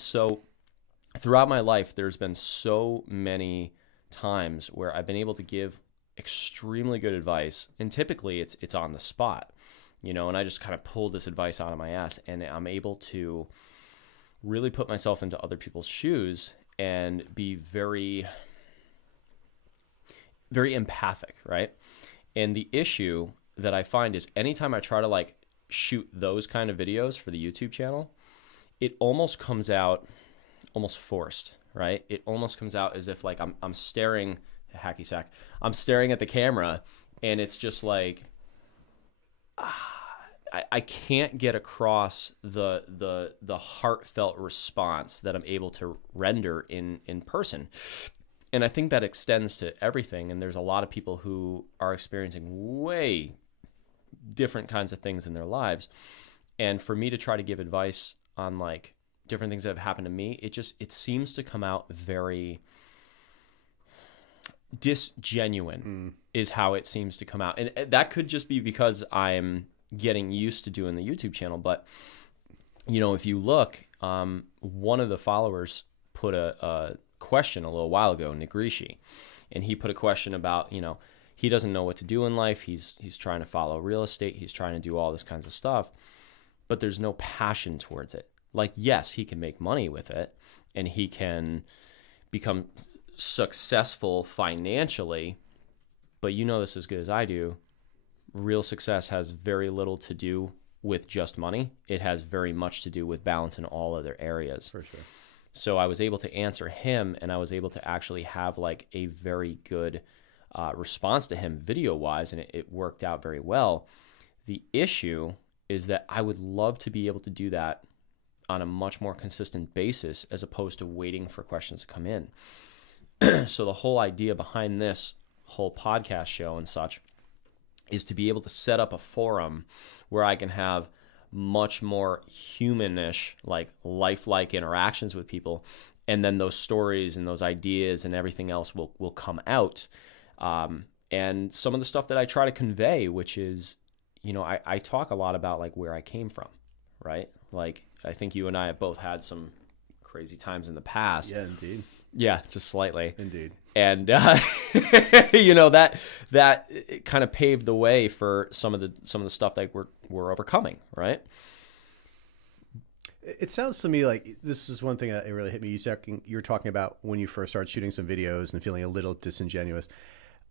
So throughout my life, there's been so many times where I've been able to give extremely good advice, and typically it's on the spot, and I just kind of pull this advice out of my ass, and I'm able to really put myself into other people's shoes and be very, very empathic, right? And the issue that I find is anytime I try to like shoot those kind of videos for the YouTube channel, it almost comes out almost forced, right? It almost comes out as if like I'm staring, hacky sack, I'm staring at the camera, and it's just like I can't get across the heartfelt response that I'm able to render in person. And I think that extends to everything. And there's a lot of people who are experiencing way different kinds of things in their lives. And for me to try to give advice on like different things that have happened to me, it seems to come out very disgenuine is how it seems to come out. And that could just be because I'm getting used to doing the YouTube channel. But, if you look, one of the followers put a question a little while ago, Nigrishi, and he put a question about, he doesn't know what to do in life. He's trying to follow real estate. He's trying to do all this kinds of stuff, but there's no passion towards it. Like, yes, he can make money with it and he can become successful financially, but this as good as I do, real success has very little to do with just money. It has very much to do with balance in all other areas. For sure. So I was able to answer him, and I was able to actually have like a very good response to him video-wise, and it worked out very well. The issue is that I would love to be able to do that on a much more consistent basis as opposed to waiting for questions to come in. So the whole idea behind this whole podcast show and such is to be able to set up a forum where I can have much more humanish, like lifelike interactions with people. And then those stories and those ideas and everything else will come out. And some of the stuff that I try to convey, which is, I talk a lot about like where I came from, right? Like, I think you and I have both had some crazy times in the past. Yeah, indeed. Yeah, just slightly. Indeed. And that kind of paved the way for some of the stuff that we're overcoming, right? It sounds to me like this is one thing that really hit me. You were talking about when you first started shooting some videos and feeling a little disingenuous.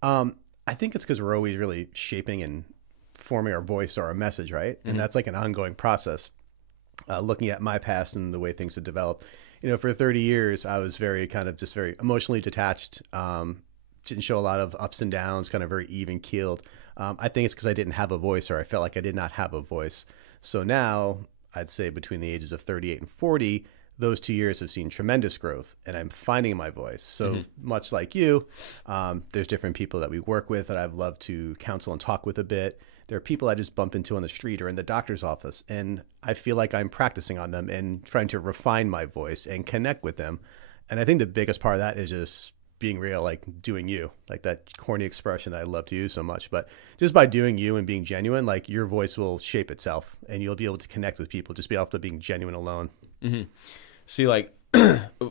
I think it's because we're always really shaping and forming our voice or our message, right? And that's like an ongoing process. Looking at my past and the way things have developed. For 30 years, I was very emotionally detached. Didn't show a lot of ups and downs, kind of very even keeled. I think it's because I didn't have a voice, or I felt like I did not have a voice. So now I'd say between the ages of 38 and 40, those 2 years have seen tremendous growth, and I'm finding my voice. So much like you, there's different people that we work with that I've loved to counsel and talk with a bit. There are people I just bump into on the street or in the doctor's office, and I feel like I'm practicing on them and trying to refine my voice and connect with them. And I think the biggest part of that is just being real, like doing you, like that corny expression that I love to use so much. But just by doing you and being genuine, like your voice will shape itself and you'll be able to connect with people just be off to being genuine alone. Mm-hmm. See, like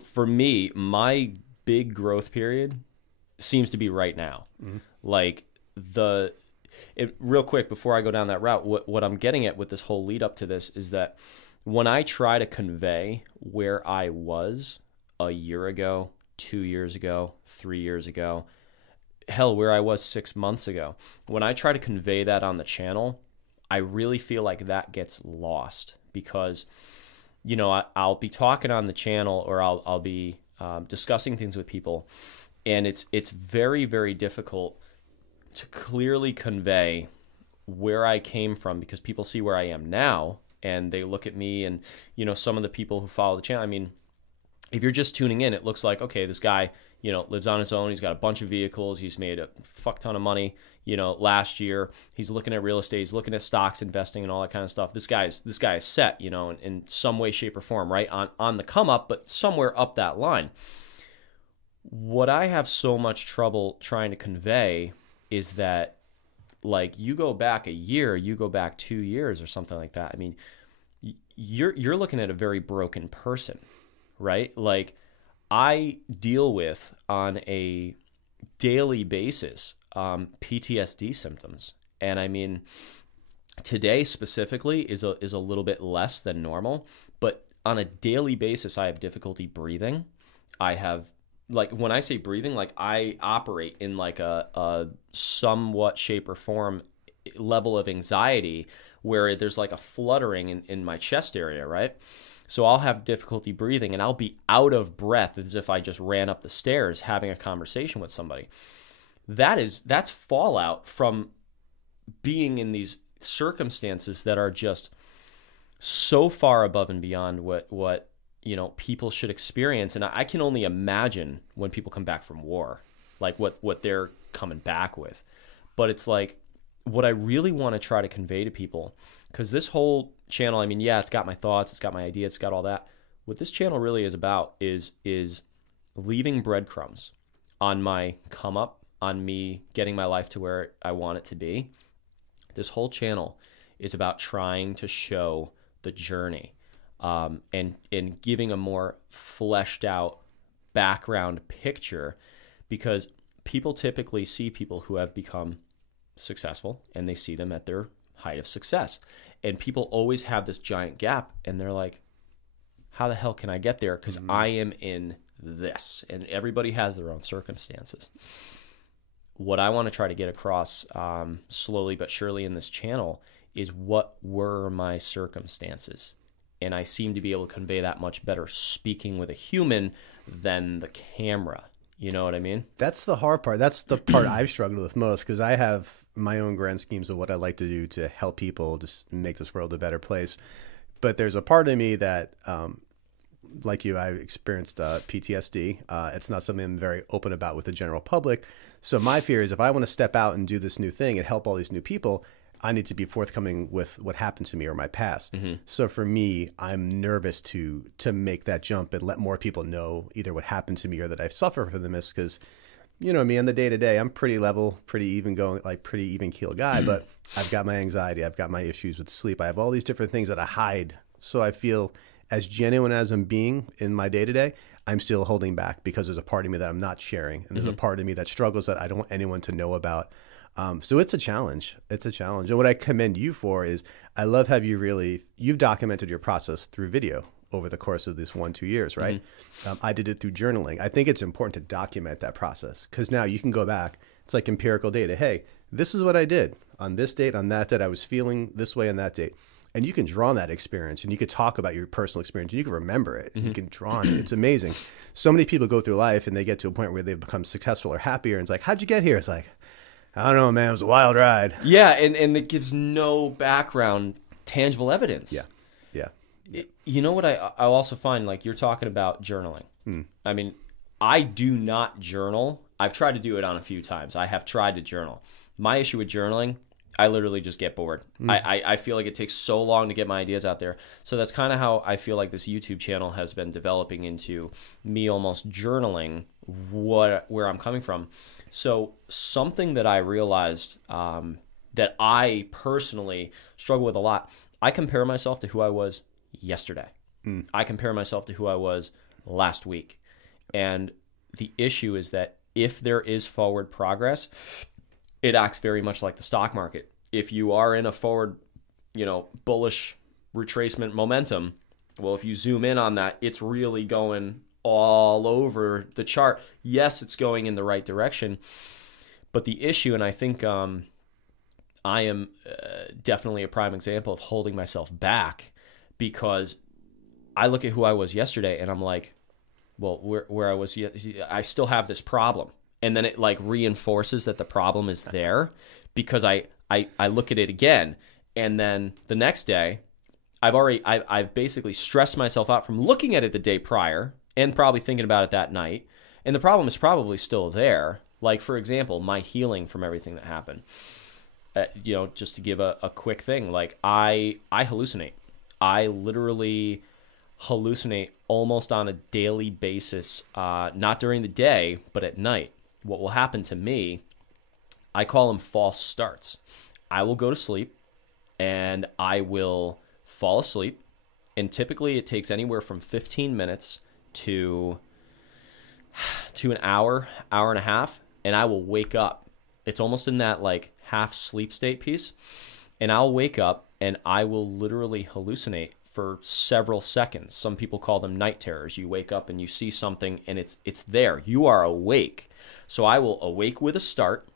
for me, my big growth period seems to be right now. Like real quick before I go down that route, what I'm getting at with this whole lead up to this is that when I try to convey where I was a year ago, 2 years ago, 3 years ago, hell, where I was 6 months ago, when I try to convey that on the channel, I really feel like that gets lost because, I'll be talking on the channel or I'll be discussing things with people, and it's very, very difficult to clearly convey where I came from because people see where I am now and they look at me and, some of the people who follow the channel, I mean, if you're just tuning in, it looks like, okay, this guy, lives on his own. He's got a bunch of vehicles. He's made a fuck ton of money, last year. He's looking at real estate. He's looking at stocks, investing and all that kind of stuff. This guy is set, in some way, shape or form, right? On the come up, but somewhere up that line. What I have so much trouble trying to convey is that, like, you go back a year, you go back 2 years or something like that. I mean, you're looking at a very broken person, right? Like I deal with on a daily basis PTSD symptoms. And I mean, today specifically is a little bit less than normal, but on a daily basis, I have difficulty breathing. I have, like, when I say breathing, like I operate in like a somewhat shape or form level of anxiety where there's like a fluttering in my chest area, right? So I'll have difficulty breathing and I'll be out of breath as if I just ran up the stairs having a conversation with somebody. That's fallout from being in these circumstances that are just so far above and beyond what people should experience. And I can only imagine when people come back from war, like what they're coming back with. But it's like what I really want to try to convey to people, because this whole channel, I mean, yeah, it's got my thoughts, it's got my ideas, it's got all that. What this channel really is about is leaving breadcrumbs on my come up, on me getting my life to where I want it to be. This whole channel is about trying to show the journey, and giving a more fleshed out background picture, because people typically see people who have become successful and they see them at their height of success. And people always have this giant gap and they're like, how the hell can I get there? Because I am in this, and everybody has their own circumstances. What I want to try to get across slowly but surely in this channel is what were my circumstances. And I seem to be able to convey that much better speaking with a human than the camera. You know what I mean? That's the hard part. That's the part I've struggled with most, because I have my own grand schemes of what I like to do to help people just make this world a better place. But there's a part of me that, like you, I experienced PTSD. It's not something I'm very open about with the general public. So my fear is if I want to step out and do this new thing and help all these new people, I need to be forthcoming with what happened to me or my past. So for me, I'm nervous to make that jump and let more people know either what happened to me or that I've suffered from this, because, you know me, on the day-to-day, I'm pretty level, pretty even keeled guy, but I've got my anxiety, I've got my issues with sleep, I have all these different things that I hide. So I feel as genuine as I'm being in my day-to-day, I'm still holding back because there's a part of me that I'm not sharing, and there's a part of me that struggles that I don't want anyone to know about. So it's a challenge. It's a challenge. And what I commend you for is I love how you've documented your process through video over the course of this 1-2 years, right? I did it through journaling. I think it's important to document that process, because now you can go back. It's like empirical data. Hey, this is what I did on this date, on that date. I was feeling this way on that date. And you can draw on that experience, and you could talk about your personal experience, and you can remember it. You can draw on it. It's amazing. So many people go through life and they get to a point where they've become successful or happier. And it's like, how'd you get here? It's like, I don't know, man. It was a wild ride. Yeah, and it gives no background, tangible evidence. Yeah. You know what I also find, like you're talking about journaling. I mean, I do not journal. I've tried to do it on a few times. I have tried to journal. My issue with journaling, I literally just get bored. I feel like it takes so long to get my ideas out there. So that's kind of how I feel like this YouTube channel has been developing into me almost journaling where I'm coming from. So something that I realized that I personally struggle with a lot, I compare myself to who I was yesterday. I compare myself to who I was last week. And the issue is that if there is forward progress, it acts very much like the stock market. If you are in a forward, bullish retracement momentum, well, if you zoom in on that, it's really going all over the chart. Yes, it's going in the right direction. But the issue, and I think I am definitely a prime example of holding myself back, because I look at who I was yesterday and I'm like, well, where I was, I still have this problem. And then it like reinforces that the problem is there, because I look at it again, and then the next day I've basically stressed myself out from looking at it the day prior and probably thinking about it that night. And the problem is probably still there. Like, for example, my healing from everything that happened. Just to give a quick thing, like I hallucinate. I literally hallucinate almost on a daily basis, not during the day, but at night. What will happen to me, I call them false starts. I will go to sleep and I will fall asleep. And typically it takes anywhere from 15 minutes to an hour, hour and a half, and I will wake up. It's almost in that like half sleep state piece. And I'll wake up and I will literally hallucinate for several seconds. Some people call them night terrors. You wake up and you see something and it's there. You are awake. So I will awake with a start,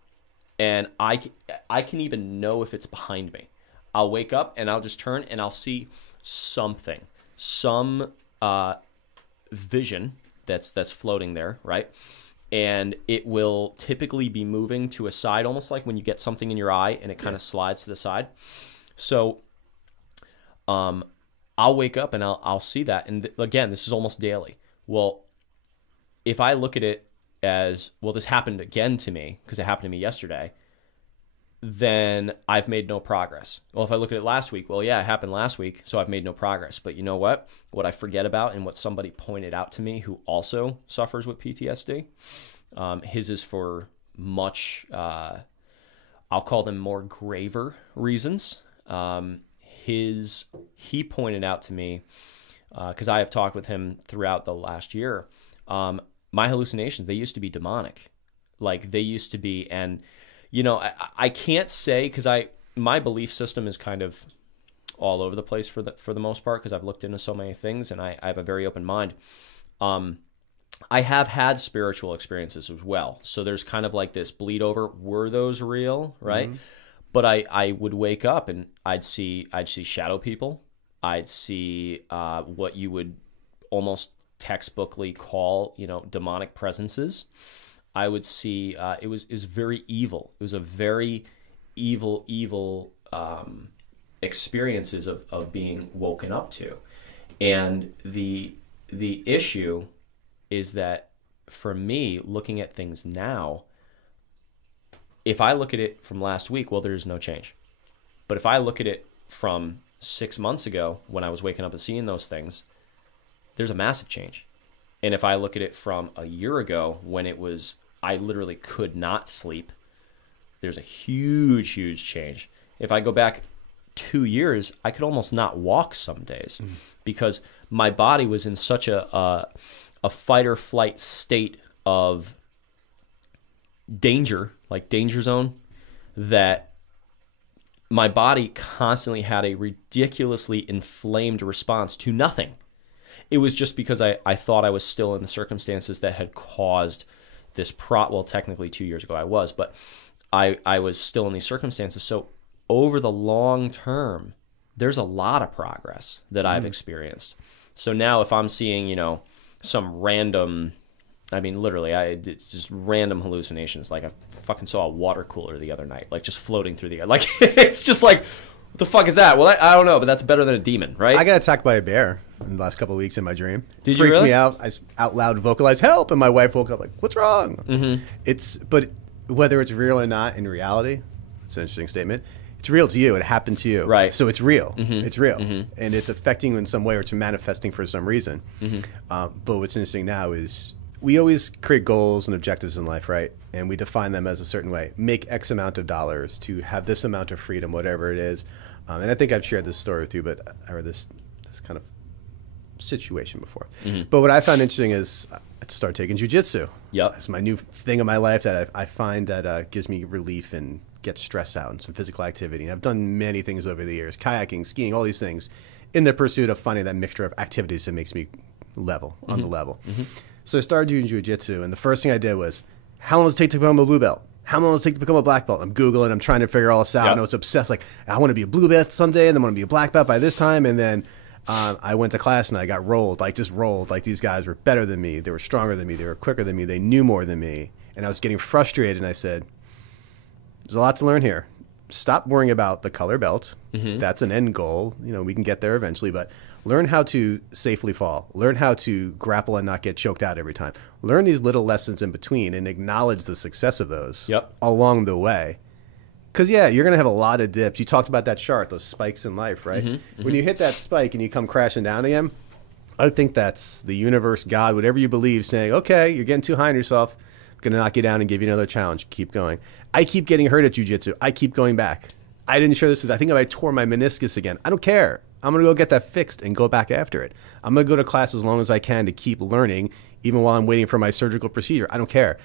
and I can even know if it's behind me. I'll wake up and I'll just turn and I'll see something, some vision that's floating there, right? And it will typically be moving to a side, almost like when you get something in your eye and it kind of slides to the side. So I'll wake up and I'll see that. And again, this is almost daily. Well, if I look at it as, well, this happened again to me because it happened to me yesterday, then I've made no progress. Well, if I look at it last week, well, yeah, it happened last week, so I've made no progress. But you know what? What I forget about, and what somebody pointed out to me who also suffers with PTSD, his is for much, I'll call them more graver reasons. He pointed out to me, because I have talked with him throughout the last year, my hallucinations, they used to be demonic. Like they used to be, and you know, I can't say, because my belief system is kind of all over the place for the most part, because I've looked into so many things and I have a very open mind. I have had spiritual experiences as well. So there's kind of like this bleed over. Were those real? Right. Mm-hmm. But I would wake up and I'd see shadow people. I'd see what you would almost textbookly call, you know, demonic presences. I would see it was very evil. It was a very evil experiences of being woken up to. And the issue is that for me, looking at things now, if I look at it from last week, well, there's no change. But if I look at it from 6 months ago when I was waking up and seeing those things, there's a massive change. And if I look at it from a year ago when it was, I literally could not sleep, there's a huge change. If I go back 2 years, I could almost not walk some days because my body was in such a fight or flight state of danger, like danger zone, that my body constantly had a ridiculously inflamed response to nothing. It was just because I thought I was still in the circumstances that had caused this well, technically 2 years ago I was, but I was still in these circumstances. So over the long term, there's a lot of progress that I've experienced. So now if I'm seeing, you know, some random, I mean, literally, it's just random hallucinations. Like I fucking saw a water cooler the other night, like just floating through the air. Like it's just like, what the fuck is that? Well, I don't know, but that's better than a demon, right? I got attacked by a bear in the last couple of weeks in my dream. Did you really? Freaked me out. I out loud vocalized help, and my wife woke up like, "What's wrong?" Mm-hmm. But whether it's real or not in reality, it's an interesting statement. It's real to you. It happened to you, right? So it's real. Mm-hmm. It's real, and it's affecting you in some way, or it's manifesting for some reason. But what's interesting now is we always create goals and objectives in life, right? And we define them as a certain way. Make X amount of dollars to have this amount of freedom, whatever it is. And I think I've shared this story with you, but I heard this kind of situation before. But what I found interesting is I started taking jiu-jitsu. Yep. It's my new thing in my life that I find that gives me relief and gets stress out and some physical activity. And I've done many things over the years, kayaking, skiing, all these things, in the pursuit of finding that mixture of activities that makes me level, on the level. So I started doing jiu-jitsu, and the first thing I did was, how long does it take to become a blue belt? How long does it take to become a black belt? I'm Googling, I'm trying to figure all this out. And I was obsessed, like, I want to be a blue belt someday, and then I want to be a black belt by this time. And then I went to class, and I got rolled. Like these guys were better than me. They were stronger than me. They were quicker than me. They knew more than me. And I was getting frustrated, and I said, there's a lot to learn here. Stop worrying about the color belt. That's an end goal. You know, we can get there eventually, but learn how to safely fall. Learn how to grapple and not get choked out every time. Learn these little lessons in between and acknowledge the success of those along the way. Because, yeah, you're going to have a lot of dips. You talked about that chart, those spikes in life, right? When you hit that spike and you come crashing down again, I think that's the universe, God, whatever you believe, saying, okay, you're getting too high on yourself. I'm going to knock you down and give you another challenge. Keep going. I keep getting hurt at jiu-jitsu. I keep going back. I didn't share this with you. I think if I tore my meniscus again, I don't care. I'm going to go get that fixed and go back after it. I'm going to go to class as long as I can to keep learning, even while I'm waiting for my surgical procedure. I don't care.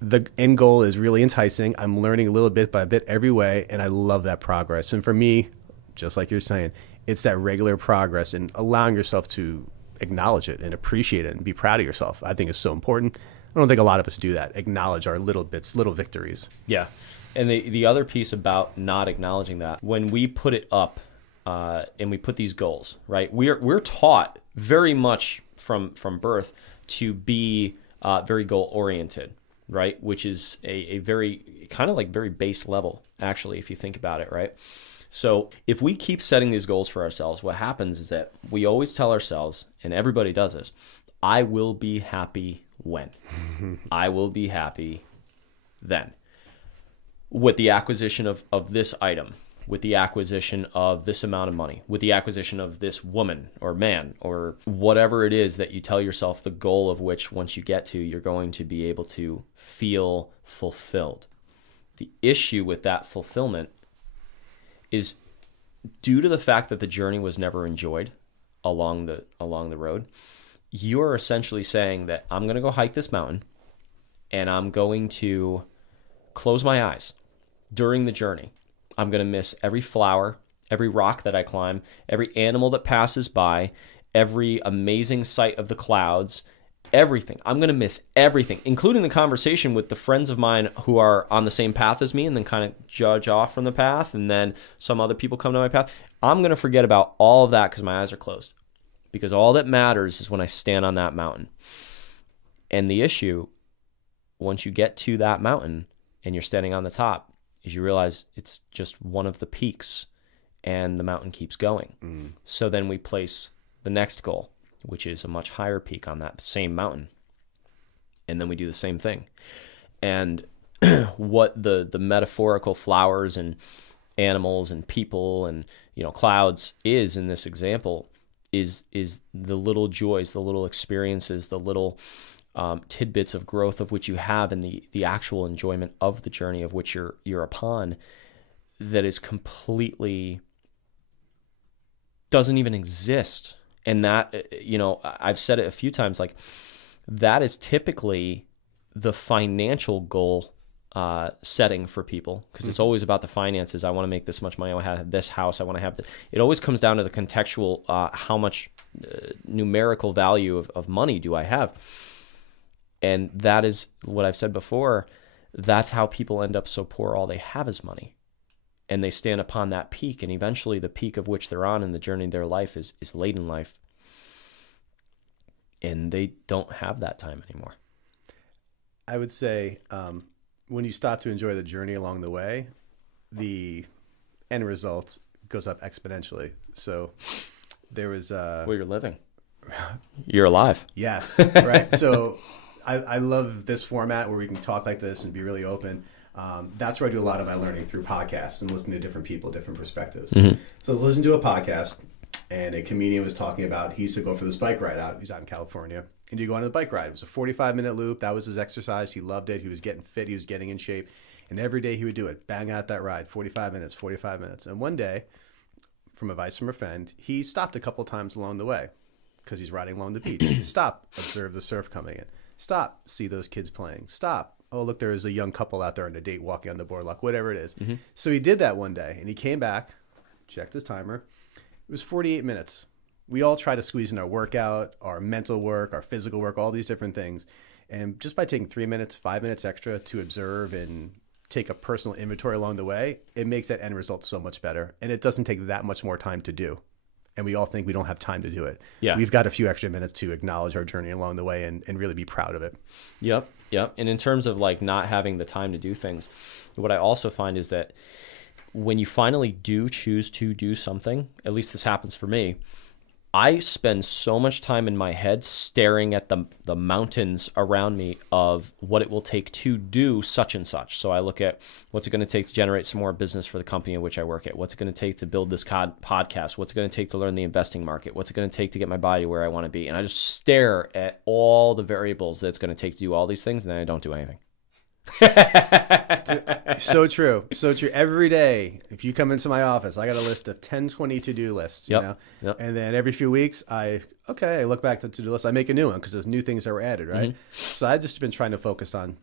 The end goal is really enticing. I'm learning a little bit by bit every way, and I love that progress. And for me, just like you're saying, it's that regular progress and allowing yourself to acknowledge it and appreciate it and be proud of yourself, I think is so important. I don't think a lot of us do that, acknowledge our little bits, little victories. Yeah. And the other piece about not acknowledging that, when we put it up and we put these goals, right? We're taught very much from birth to be very goal oriented, right? Which is a very kind of like very base level, actually, if you think about it, right? So if we keep setting these goals for ourselves, what happens is that we always tell ourselves, and everybody does this, I will be happy when. I will be happy then. With the acquisition of this item, with the acquisition of this amount of money, with the acquisition of this woman or man or whatever it is that you tell yourself the goal of which once you get to, you're going to be able to feel fulfilled. The issue with that fulfillment is due to the fact that the journey was never enjoyed along the road. You're essentially saying that I'm going to go hike this mountain and I'm going to close my eyes during the journey. I'm going to miss every flower, every rock that I climb, every animal that passes by, every amazing sight of the clouds, everything. I'm going to miss everything, including the conversation with the friends of mine who are on the same path as me and then kind of judge off from the path, and then some other people come to my path. I'm going to forget about all of that because my eyes are closed, because all that matters is when I stand on that mountain. And the issue, once you get to that mountain and you're standing on the top, is you realize it's just one of the peaks and the mountain keeps going. So then we place the next goal, which is a much higher peak on that same mountain. And then we do the same thing. And what the metaphorical flowers and animals and people and, clouds is in this example is the little joys, the little experiences, the little tidbits of growth of which you have, and the actual enjoyment of the journey of which you're upon, that is completely doesn't even exist. And that, I've said it a few times, like that is typically the financial goal setting for people, because it's always about the finances. I want to make this much money. I want to have this house. I want to have it always comes down to the contextual, how much numerical value of money do I have? And that is what I've said before. That's how people end up so poor. All they have is money. And they stand upon that peak. And eventually the peak of which they're on in the journey of their life is late in life. And they don't have that time anymore. I would say when you stop to enjoy the journey along the way, the end result goes up exponentially. So there was... well, you're living. You're alive. Yes, right? So... I love this format where we can talk like this and be really open. That's where I do a lot of my learning, through podcasts and listening to different people, different perspectives. So I was listening to a podcast, and a comedian was talking about he used to go for this bike ride out. He's out in California. And he'd go on the bike ride. It was a 45-minute loop. That was his exercise. He loved it. He was getting fit. He was getting in shape. And every day he would do it. Bang out that ride. 45 minutes, 45 minutes. And one day, from advice from a friend, he stopped a couple times along the way because he's riding along the beach. Stop. Observe the surf coming in. Stop. See those kids playing. Stop. Oh, look, there is a young couple out there on a date walking on the boardwalk, whatever it is. So he did that one day, and he came back, checked his timer. It was 48 minutes. We all try to squeeze in our workout, our mental work, our physical work, all these different things. And just by taking 3 minutes, 5 minutes extra to observe and take a personal inventory along the way, it makes that end result so much better. And it doesn't take that much more time to do. And we all think we don't have time to do it. Yeah. We've got a few extra minutes to acknowledge our journey along the way and really be proud of it. Yep. And in terms of like not having the time to do things, what I also find is that when you finally do choose to do something, at least this happens for me, I spend so much time in my head staring at the mountains around me of what it will take to do such and such. So I look at what's it going to take to generate some more business for the company in which I work at? What's it going to take to build this podcast? What's it going to take to learn the investing market? What's it going to take to get my body where I want to be? And I just stare at all the variables that it's going to take to do all these things, and then I don't do anything. So true. So true. Every day, if you come into my office, I got a list of 10, 20 to-do lists, you know? Yep. And then every few weeks, I look back at the to-do list. I make a new one because there's new things that were added, right? So I've just been trying to focus on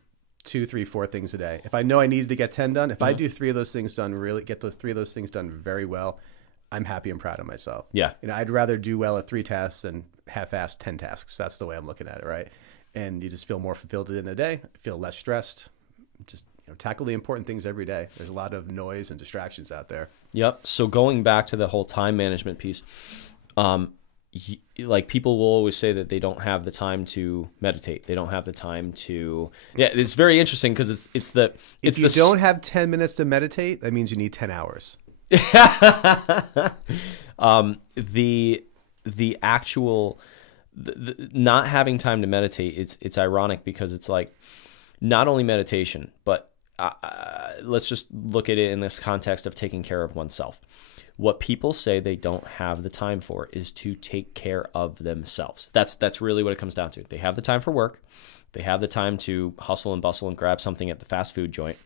2, 3, 4 things a day. If I know I needed to get 10 done, if I do 3 of those things done, really get those 3 of those things done very well, I'm happy and proud of myself. Yeah. You know, I'd rather do well at 3 tasks than half-assed 10 tasks. That's the way I'm looking at it, right? And you just feel more fulfilled at the end of the day, feel less stressed, just tackle the important things every day. There's a lot of noise and distractions out there. Yep. So going back to the whole time management piece, like people will always say that they don't have the time to meditate. They don't have the time to. Yeah, it's very interesting because if you don't have 10 minutes to meditate, that means you need 10 hours. The actual not having time to meditate. It's ironic because it's like not only meditation, but let's just look at it in this context of taking care of oneself. What people say they don't have the time for is to take care of themselves. That's really what it comes down to. They have the time for work. They have the time to hustle and bustle and grab something at the fast food joint.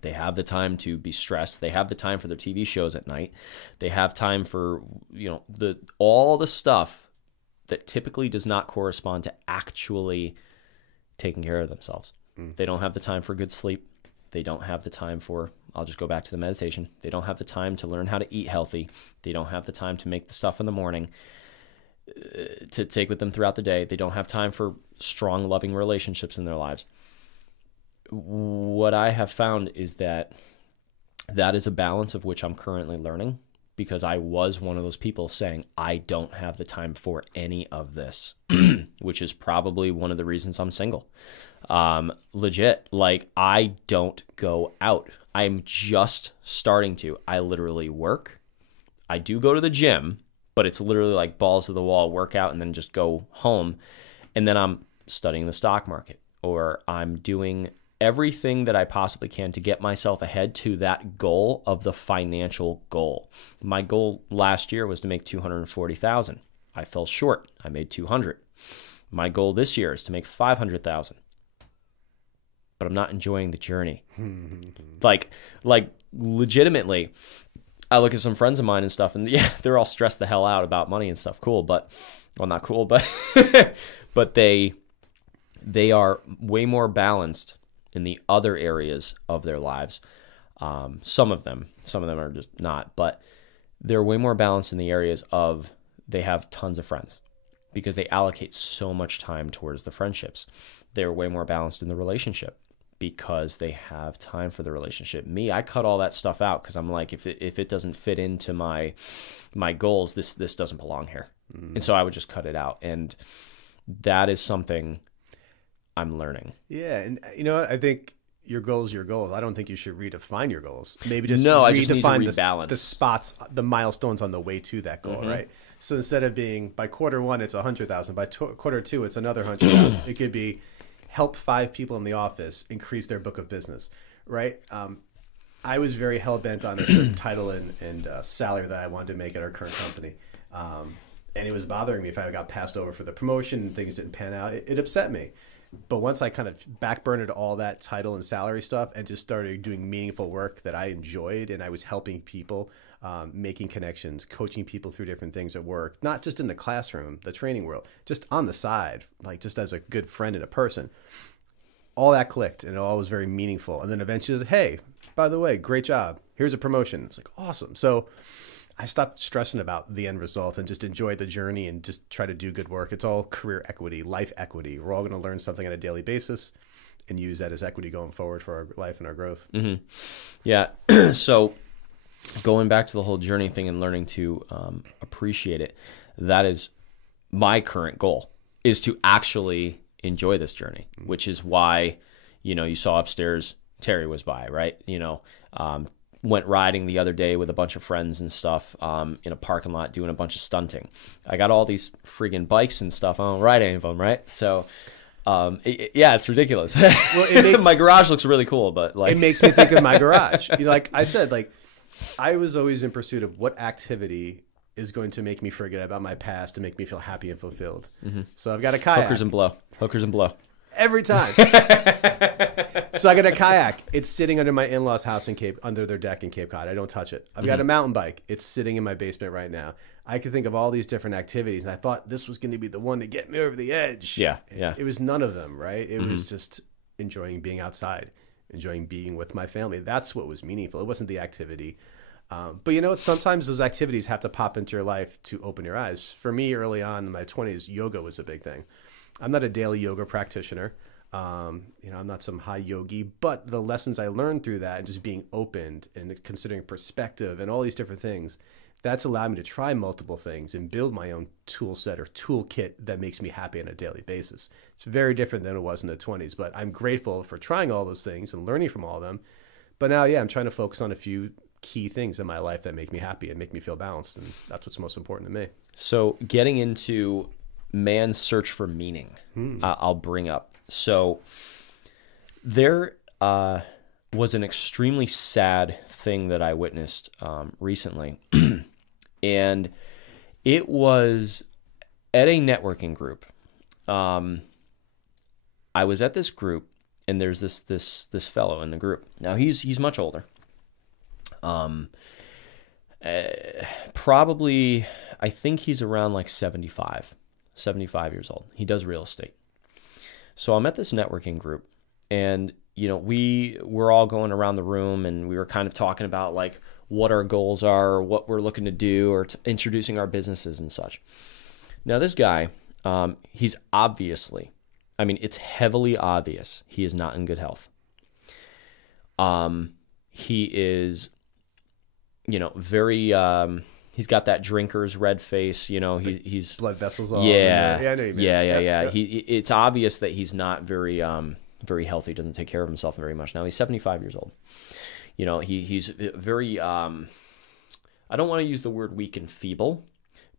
They have the time to be stressed. They have the time for their TV shows at night. They have time for, all the stuff that typically does not correspond to actually taking care of themselves. They don't have the time for good sleep. They don't have the time for, I'll just go back to the meditation. They don't have the time to learn how to eat healthy. They don't have the time to make the stuff in the morning to take with them throughout the day. They don't have time for strong, loving relationships in their lives. What I have found is that is a balance of which I'm currently learning, because I was one of those people saying, I don't have the time for any of this, which is probably one of the reasons I'm single. Legit, like I don't go out. I'm just starting to. I literally work. I do go to the gym, but it's literally like balls to the wall workout and then just go home. And then I'm studying the stock market, or I'm doing everything that I possibly can to get myself ahead to that goal of the financial goal. My goal last year was to make $240,000. I fell short. I made $200,000. My goal this year is to make $500,000. But I'm not enjoying the journey. like legitimately, I look at some friends of mine and stuff, and yeah, they're all stressed the hell out about money and stuff. Cool, but well, not cool, but but they are way more balanced in the other areas of their lives. Some of them are just not, but they're way more balanced in the areas of they have tons of friends because they allocate so much time towards the friendships. They're way more balanced in the relationship because they have time for the relationship. Me, I cut all that stuff out because I'm like, if it doesn't fit into my goals, this doesn't belong here. And so I would just cut it out. And that is something I'm learning. Yeah. And you know what? I think your goals are your goals. I don't think you should redefine your goals. Maybe just I just need to rebalance the spots, the milestones on the way to that goal, right? So instead of being by quarter 1, it's 100,000. By quarter 2, it's another 100,000. It could be help 5 people in the office increase their book of business, right? I was very hell-bent on a certain title and salary that I wanted to make at our current company. And it was bothering me if I got passed over for the promotion and things didn't pan out. It upset me. But once I kind of backburned all that title and salary stuff and just started doing meaningful work that I enjoyed, and I was helping people, making connections, coaching people through different things at work, not just in the classroom, the training world, just on the side, like just as a good friend and a person. All that clicked, and it all was very meaningful. And then eventually, it was, hey, by the way, great job. Here's a promotion. It's like, awesome. So I stopped stressing about the end result and just enjoyed the journey and just try to do good work. It's all career equity, life equity. We're all going to learn something on a daily basis and use that as equity going forward for our life and our growth. Yeah. So going back to the whole journey thing and learning to appreciate it, that is my current goal, is to actually enjoy this journey, which is why, you saw upstairs, Terry was by, right? Went riding the other day with a bunch of friends and stuff in a parking lot doing a bunch of stunting. I got all these freaking bikes and stuff. I don't ride any of them, right? So, it's ridiculous. Well, my garage looks really cool, but like... It makes me think of my garage. Like I said, I was always in pursuit of what activity is going to make me forget about my past and make me feel happy and fulfilled. So I've got a kayak. Hookers and blow. Every time. So I got a kayak. It's sitting under my in-laws' house under their deck in Cape Cod. I don't touch it. I've got a mountain bike. It's sitting in my basement right now. I could think of all these different activities, and I thought this was going to be the one to get me over the edge. Yeah. It was none of them, right? It was just enjoying being outside, enjoying being with my family. That's what was meaningful. It wasn't the activity. But you know what? Sometimes those activities have to pop into your life to open your eyes. For me, early on in my 20s, yoga was a big thing. I'm not a daily yoga practitioner. I'm not some high yogi, but the lessons I learned through that and just being opened and considering perspective and all these different things, that's allowed me to try multiple things and build my own tool set or toolkit that makes me happy on a daily basis. It's very different than it was in the 20s, but I'm grateful for trying all those things and learning from all of them. But now, I'm trying to focus on a few key things in my life that make me happy and make me feel balanced. And that's what's most important to me. So getting into man's search for meaning, I'll bring up. So there was an extremely sad thing that I witnessed recently. And it was at a networking group. I was at this group, and there's this fellow in the group. Now he's much older. Probably, I think he's around like 75 years old. He does real estate. So I'm at this networking group, and we're all going around the room, and we were kind of talking about like what our goals are, or what we're looking to do, or introducing our businesses and such. Now this guy, he's obviously, it's heavily obvious he is not in good health. He is, very, he's got that drinker's red face, he's blood vessels all yeah, I know you mean. Yeah. It's obvious that he's not very healthy, doesn't take care of himself very much. Now he's 75 years old. He's very, I don't want to use the word weak and feeble,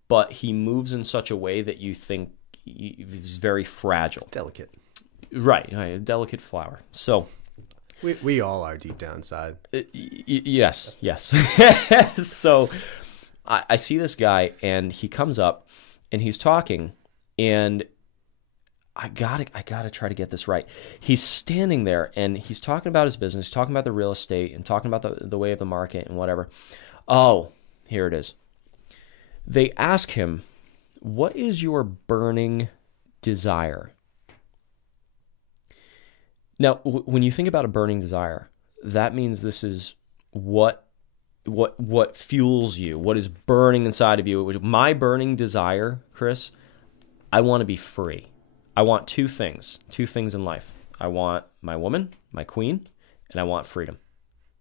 but he moves in such a way that you think he's very fragile. Delicate. Right, a delicate flower. So we all are deep down inside. Yes. So I see this guy, and he comes up, and he's talking, and I gotta try to get this right. He's standing there, and he's talking about his business, talking about the real estate, and talking about the way of the market and whatever. Oh, here it is. They ask him, "What is your burning desire?" Now, when you think about a burning desire, that means this is what fuels you, what is burning inside of you. My burning desire, Chris, I want to be free. I want two things in life. I want my woman, my queen, and I want freedom.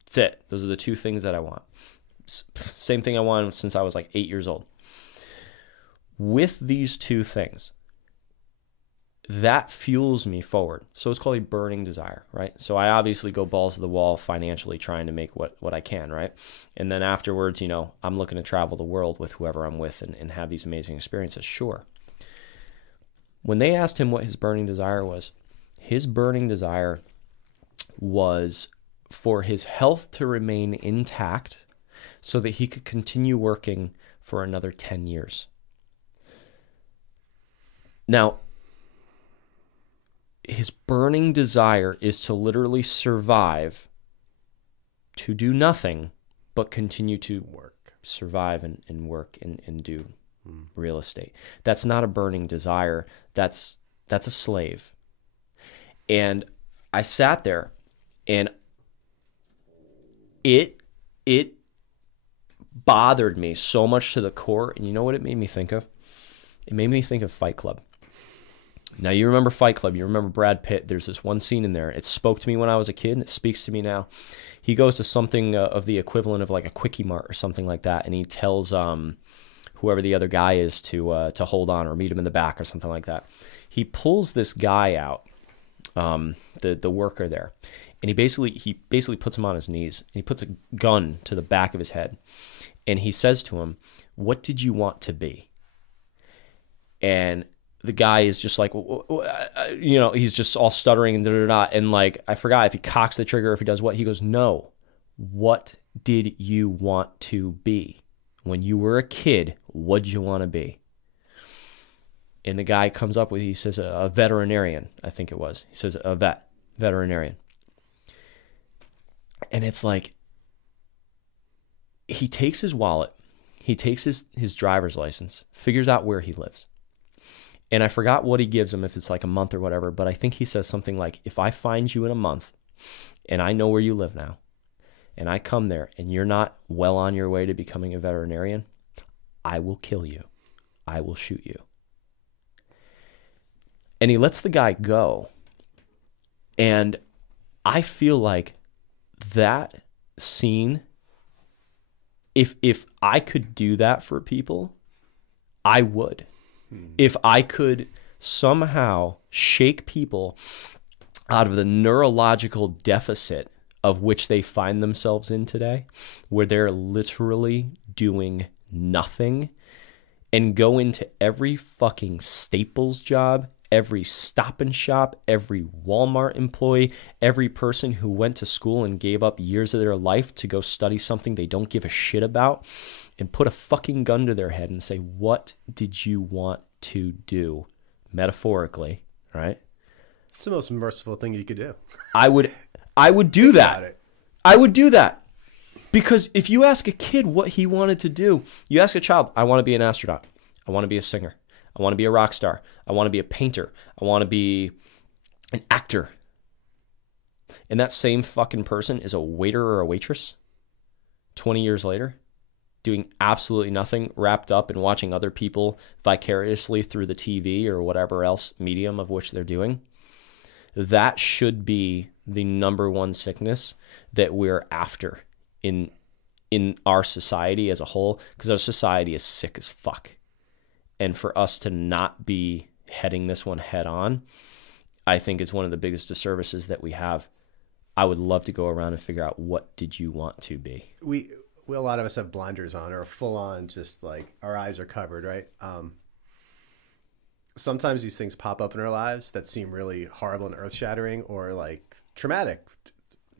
That's it. Those are the two things that I want. Same thing I wanted since I was like 8 years old. With these two things, that fuels me forward. So it's called a burning desire, right? So I obviously go balls to the wall financially trying to make what I can, right? And then afterwards, I'm looking to travel the world with whoever I'm with and have these amazing experiences. Sure. When they asked him what his burning desire was for his health to remain intact so that he could continue working for another 10 years. Now, his burning desire is to literally survive, to do nothing, but continue to survive and work and do real estate. That's not a burning desire. That's a slave. And I sat there, and it bothered me so much to the core. And you know what it made me think of? It made me think of Fight Club. Now, you remember Fight Club. You remember Brad Pitt. There's this one scene in there. It spoke to me when I was a kid, and it speaks to me now. He goes to something of the equivalent of like a Quickie Mart or something like that, and he tells whoever the other guy is to hold on or meet him in the back or something like that. He pulls this guy out, the worker there, and he basically puts him on his knees, and he puts a gun to the back of his head, and he says to him, "What did you want to be?" And the guy is just like, he's just all stuttering and da-da-da. And like, I forgot if he cocks the trigger, if he does what. He goes, "No. What did you want to be? When you were a kid, what did you want to be?" And the guy comes up with, he says, a veterinarian, I think it was. He says, veterinarian. And it's like, he takes his wallet, he takes his driver's license, figures out where he lives. And I forgot what he gives him, if it's like a month or whatever, but I think he says something like, if I find you in a month and I know where you live now, and I come there and you're not well on your way to becoming a veterinarian, I will kill you. I will shoot you. And he lets the guy go. And I feel like that scene, if I could do that for people, I would. If I could somehow shake people out of the neurological deficit of which they find themselves in today, where they're literally doing nothing, and go into every fucking Staples job, every Stop and Shop, every Walmart employee, every person who went to school and gave up years of their life to go study something they don't give a shit about, and put a fucking gun to their head and say, what did you want to do? Metaphorically, right? It's the most merciful thing you could do. I would do that. I would do that. Because if you ask a kid what he wanted to do, you ask a child, I want to be an astronaut. I want to be a singer. I want to be a rock star. I want to be a painter. I want to be an actor. And that same fucking person is a waiter or a waitress 20 years later, doing absolutely nothing, wrapped up in watching other people vicariously through the TV or whatever else medium of which they're doing. That should be the number one sickness that we're after in our society as a whole, because our society is sick as fuck. And for us to not be heading this one head on, I think is one of the biggest disservices that we have. I would love to go around and figure out, what did you want to be? We a lot of us have blinders on, or full on, just like our eyes are covered, right? Sometimes these things pop up in our lives that seem really horrible and earth-shattering, or like traumatic.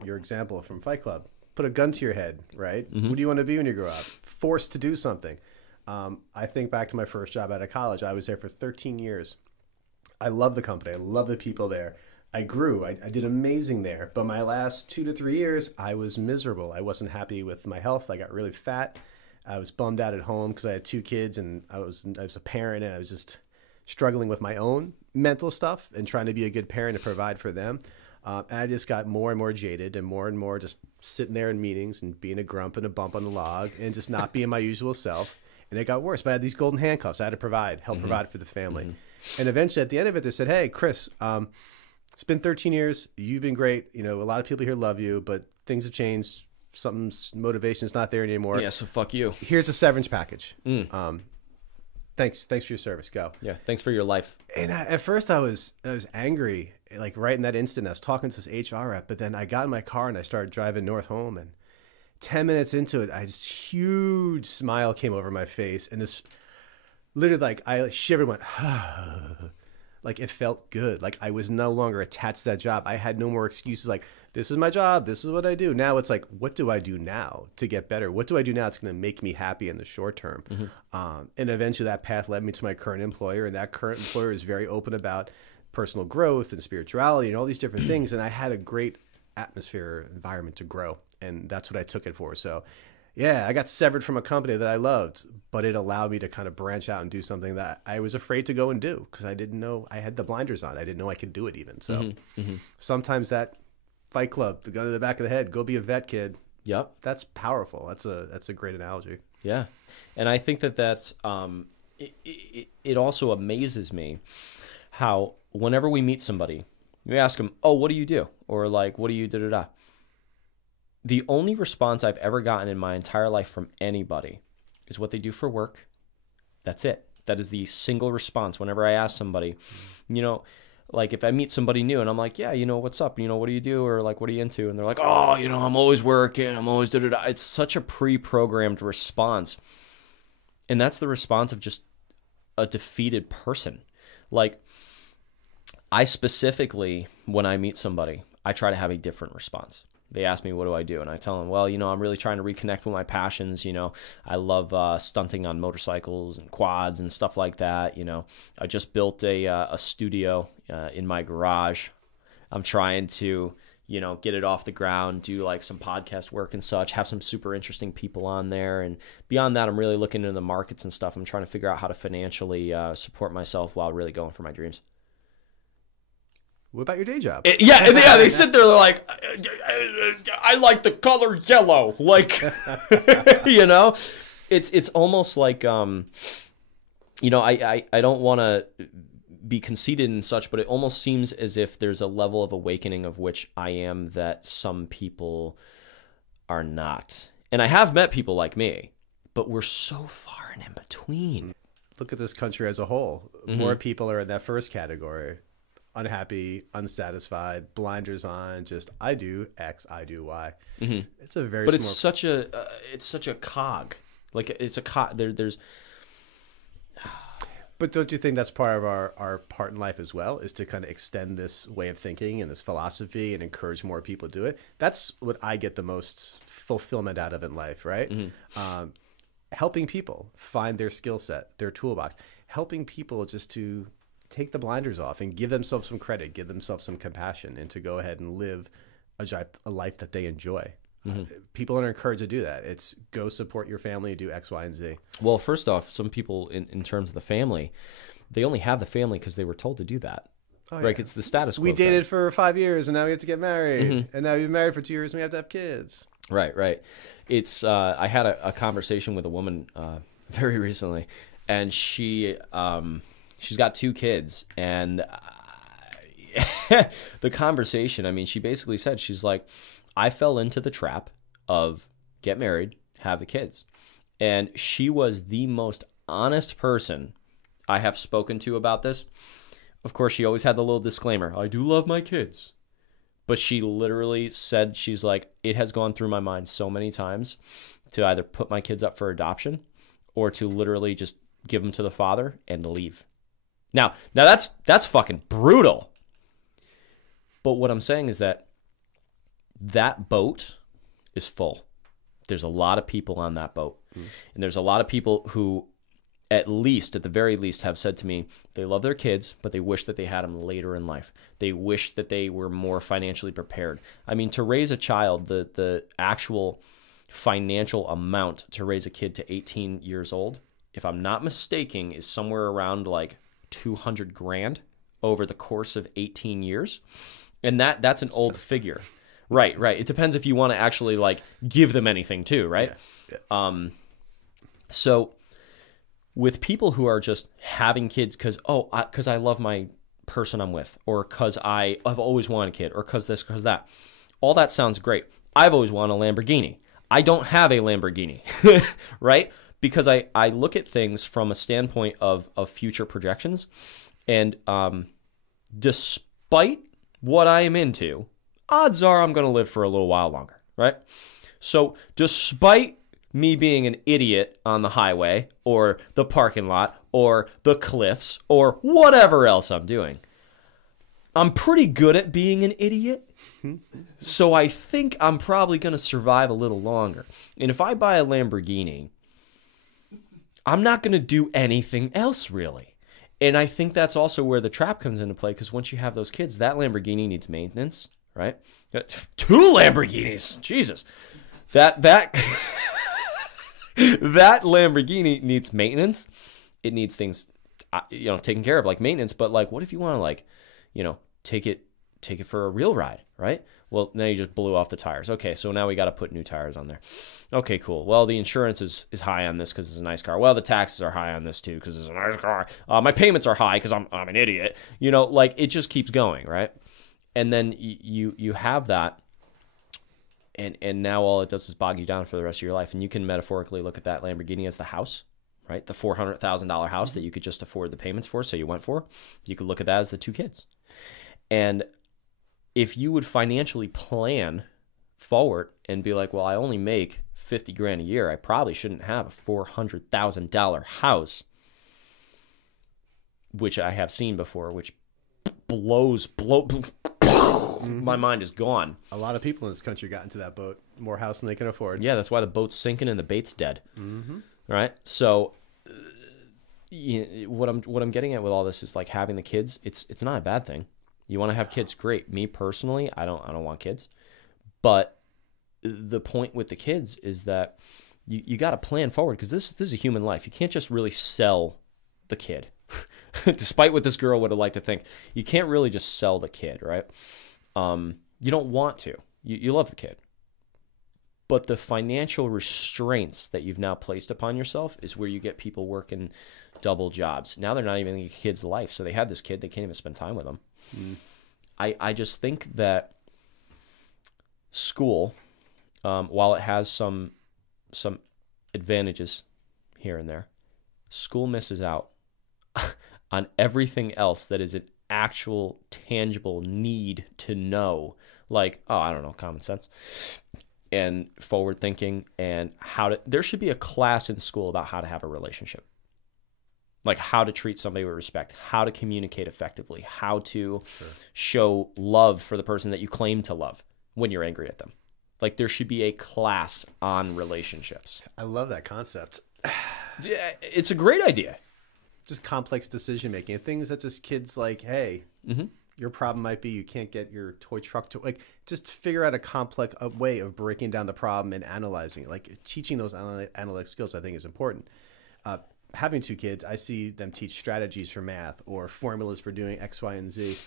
Your example from Fight Club. Put a gun to your head, right? Mm-hmm. What do you want to be when you grow up? Forced to do something. I think back to my first job out of college. I was there for 13 years. I love the company. I love the people there. I grew. I did amazing there. But my last 2 to 3 years, I was miserable. I wasn't happy with my health. I got really fat. I was bummed out at home because I had 2 kids, and I was a parent, and I was just struggling with my own mental stuff and trying to be a good parent and provide for them. And I just got more and more jaded, and more just sitting there in meetings and being a grump and a bump on the log and just not being my usual self. And it got worse. But I had these golden handcuffs. I had to help provide for the family. Mm-hmm. And eventually at the end of it, they said, hey, Chris, it's been 13 years. You've been great. You know, a lot of people here love you, but things have changed. Something's motivation's not there anymore. Yeah, so fuck you. Here's a severance package. Thanks for your service. Go. Yeah, thanks for your life. And at first I was angry, like right in that instant. I was talking to this HR rep, but then I got in my car and I started driving north home, and 10 minutes into it, this huge smile came over my face, and this literally, like, I shivered, went, like, it felt good. Like, I was no longer attached to that job. I had no more excuses. Like, this is my job. This is what I do. Now it's like, what do I do now to get better? What do I do now that's going to make me happy in the short term? Mm-hmm. And eventually that path led me to my current employer, and that current employer is very open about personal growth and spirituality and all these different things. And I had a great atmosphere, environment to grow. And that's what I took it for. So yeah, I got severed from a company that I loved, but it allowed me to kind of branch out and do something that I was afraid to go and do because I didn't know. I had the blinders on. I didn't know I could do it even. So sometimes that Fight Club, the gun to the back of the head, go be a vet, kid. Yep. That's powerful. That's a great analogy. Yeah. And I think that's, it also amazes me how whenever we meet somebody, we ask them, oh, what do you do? Or like, what do you da-da-da? The only response I've ever gotten in my entire life from anybody is what they do for work. That's it. That is the single response whenever I ask somebody, you know, like if I meet somebody new and I'm like, yeah, you know, what's up? You know, what do you do? Or like, what are you into? And they're like, oh, you know, I'm always working. I'm always da-da-da. It's such a pre-programmed response. And that's the response of just a defeated person. Like, I specifically, when I meet somebody, I try to have a different response. they ask me, what do I do? And I tell them, well, I'm really trying to reconnect with my passions. I love stunting on motorcycles and quads and stuff like that. I just built a studio in my garage. I'm trying to, get it off the ground, do like some podcast work and such, have some super interesting people on there. And beyond that, I'm really looking into the markets and stuff. I'm trying to figure out how to financially support myself while really going for my dreams. What about your day job? They sit there, they're like, I like the color yellow. Like, it's almost like, I don't want to be conceited and such, but it almost seems as if there's a level of awakening of which I am that some people are not. And I have met people like me, but we're so far and in between. Look at this country as a whole. More people are in that first category. Unhappy, unsatisfied, blinders on, just I do X, I do Y. It's a very But it's such a cog. Like it's a cog. There's But don't you think that's part of our part in life as well, is to kind of extend this way of thinking and this philosophy and encourage more people to do it? That's what I get the most fulfillment out of in life, right? Helping people find their skill set, their toolbox, helping people just to take the blinders off and give themselves some credit, give themselves some compassion, and to go ahead and live a life that they enjoy. People are encouraged to do that. It's go support your family, do X, Y, and Z. Well, first off, some people in terms of the family, they only have the family because they were told to do that. Oh, Like it's the status quo. We dated for 5 years and now we have to get married. And now we've been married for 2 years and we have to have kids. Right. It's I had a conversation with a woman very recently, and she's got 2 kids, and the conversation, I mean, she basically said, she's like, I fell into the trap of get married, have the kids. And she was the most honest person I have spoken to about this. Of course, she always had the little disclaimer, I do love my kids. But she literally said, she's like, it has gone through my mind so many times to either put my kids up for adoption or to literally just give them to the father and leave. Now that's fucking brutal. But what I'm saying is that boat is full. There's a lot of people on that boat. And there's a lot of people who at the very least have said to me, they love their kids, but they wish that they had them later in life. They wish that they were more financially prepared. I mean, to raise a child, the actual financial amount to raise a kid to 18 years old, if I'm not mistaken, is somewhere around like $200,000 over the course of 18 years. And that's an old figure. Right. It depends if you want to actually like give them anything too, right? Yeah. So with people who are just having kids because I love my person I'm with, or because I've always wanted a kid, or because this, because that, all that sounds great. I've always wanted a Lamborghini. I don't have a Lamborghini, right? Because I look at things from a standpoint of future projections, and despite what I am into, odds are I'm going to live for a little while longer, right? So despite me being an idiot on the highway or the parking lot or the cliffs or whatever else I'm doing, I'm pretty good at being an idiot. So I think I'm probably going to survive a little longer. And if I buy a Lamborghini, I'm not going to do anything else really. And I think that's also where the trap comes into play, because once you have those kids, that Lamborghini needs maintenance, right? 2 Lamborghinis, Jesus. That that Lamborghini needs maintenance. It needs things, taken care of, like maintenance. But like, what if you want to take it for a real ride, right? Well, now you just blew off the tires. Okay, so now we got to put new tires on there. Okay, cool. Well, the insurance is high on this because it's a nice car. Well, the taxes are high on this too because it's a nice car. My payments are high because I'm an idiot. Like it just keeps going, right? And then you have that, and now all it does is bog you down for the rest of your life. And you can metaphorically look at that Lamborghini as the house, right? The $400,000 house that you could just afford the payments for, so you went for. You could look at that as the 2 kids. And if you would financially plan forward and be like, well, I only make $50,000 a year, I probably shouldn't have a $400,000 house, which I have seen before, which blows my mind is gone. A lot of people in this country got into that boat. More house than they can afford. Yeah, that's why the boat's sinking and the bait's dead. Right? So what I'm getting at with all this is like having the kids. It's not a bad thing. You want to have kids, great. Me personally, I don't want kids. But the point with the kids is that you got to plan forward, because this is a human life. You can't just really sell the kid. Despite what this girl would have liked to think, you can't really just sell the kid, right? You don't want to. You love the kid. But the financial restraints that you've now placed upon yourself is where you get people working double jobs. Now they're not even in the kid's life. So they had this kid, they can't even spend time with them. I just think that school, while it has some advantages here and there, school misses out on everything else that is an actual tangible need to know, like, I don't know, common sense and forward thinking, and there should be a class in school about how to have a relationship, like how to treat somebody with respect, how to communicate effectively, how to show love for the person that you claim to love when you're angry at them. Like, there should be a class on relationships. I love that concept. It's a great idea. Just complex decision making, things that just kids like, hey, your problem might be you can't get your toy truck to, like, just figure out a complex way of breaking down the problem and analyzing it. Like, teaching those analytic skills, I think, is important. Having 2 kids, I see them teach strategies for math or formulas for doing X, Y, and Z.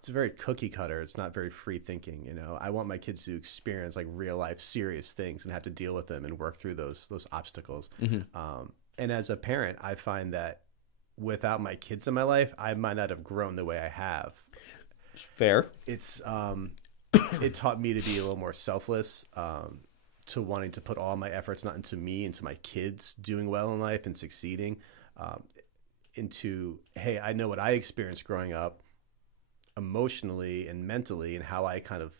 It's very cookie cutter. It's not very free thinking. You know, I want my kids to experience like real life serious things and have to deal with them and work through those obstacles. And as a parent, I find that without my kids in my life, I might not have grown the way I have. Fair. It's it taught me to be a little more selfless, to wanting to put all my efforts not into me, into my kids doing well in life and succeeding, into, hey, I know what I experienced growing up emotionally and mentally, and how I kind of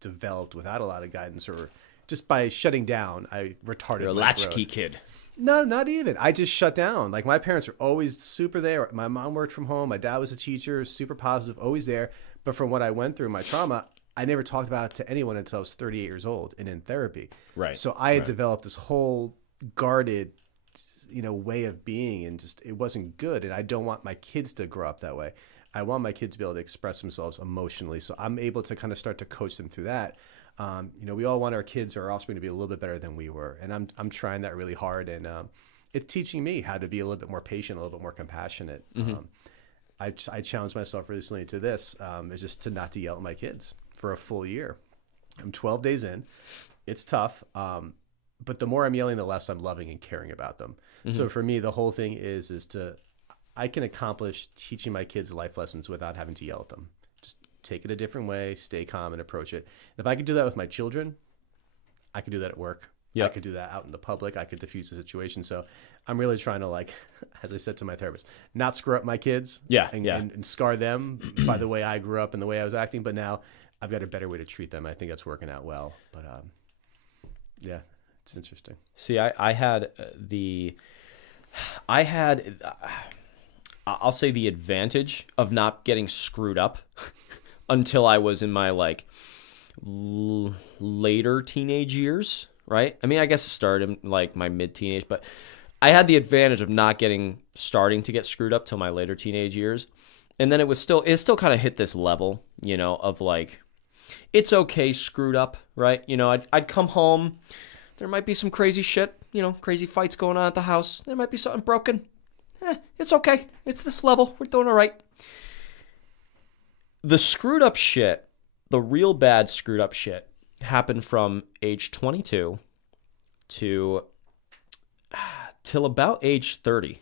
developed without a lot of guidance, or just by shutting down, I retarded. You're a latchkey kid. No, not even. I just shut down. Like, my parents were always super there. My mom worked from home. My dad was a teacher, super positive, always there. But from what I went through, my trauma, I never talked about it to anyone until I was 38 years old and in therapy. Right. So I had developed this whole guarded, way of being, and just, it wasn't good. And I don't want my kids to grow up that way. I want my kids to be able to express themselves emotionally. So I'm able to kind of start to coach them through that. We all want our kids or our offspring to be a little bit better than we were. And I'm trying that really hard. And it's teaching me how to be a little bit more patient, a little bit more compassionate. I challenged myself recently to this, is just to not to yell at my kids for a full year. I'm 12 days in. It's tough. But the more I'm yelling, the less I'm loving and caring about them. So for me, the whole thing is I can accomplish teaching my kids life lessons without having to yell at them. Just take it a different way, stay calm, and approach it. If I could do that with my children, I could do that at work. I could do that out in the public. I could diffuse the situation. So I'm really trying to, like, as I said to my therapist, not screw up my kids and scar them by the way I grew up and the way I was acting. But now I've got a better way to treat them. I think that's working out well. But yeah, it's interesting. See, I'll say the advantage of not getting screwed up until I was in my later teenage years, right? I mean, I guess it started in like my mid-teenage, but I had the advantage of not starting to get screwed up till my later teenage years. And then it still kind of hit this level, of like, it's okay screwed up, right? I'd come home, there might be some crazy shit, crazy fights going on at the house. There might be something broken. It's okay. It's this level. We're doing all right. The screwed up shit, the real bad screwed up shit, happened from age 22 till about age 30,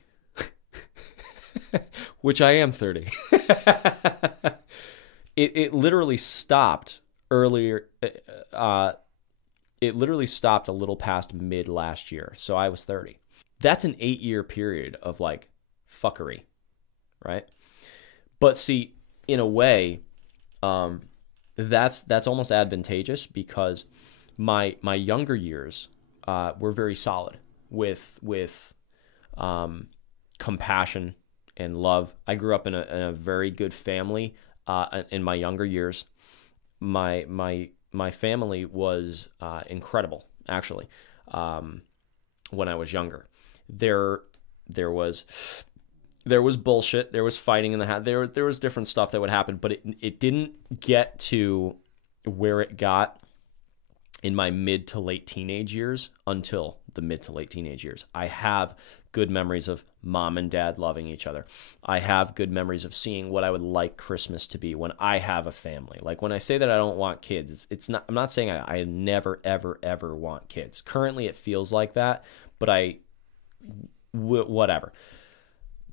which I am 30. It literally stopped earlier. It literally stopped a little past mid last year. So I was 30. That's an 8-year period of like fuckery, right? But see, in a way, that's almost advantageous, because my younger years were very solid with compassion and love. I grew up in a very good family in my younger years. my family was incredible, actually. When I was younger, there was bullshit, there was fighting in the house, there was different stuff that would happen, but it didn't get to where it got in my mid to late teenage years until the mid to late teenage years. I have good memories of mom and dad loving each other. I have good memories of seeing what I would like Christmas to be when I have a family. Like when I say that I don't want kids, it's not, I'm not saying I never, ever, ever want kids. Currently it feels like that, but whatever.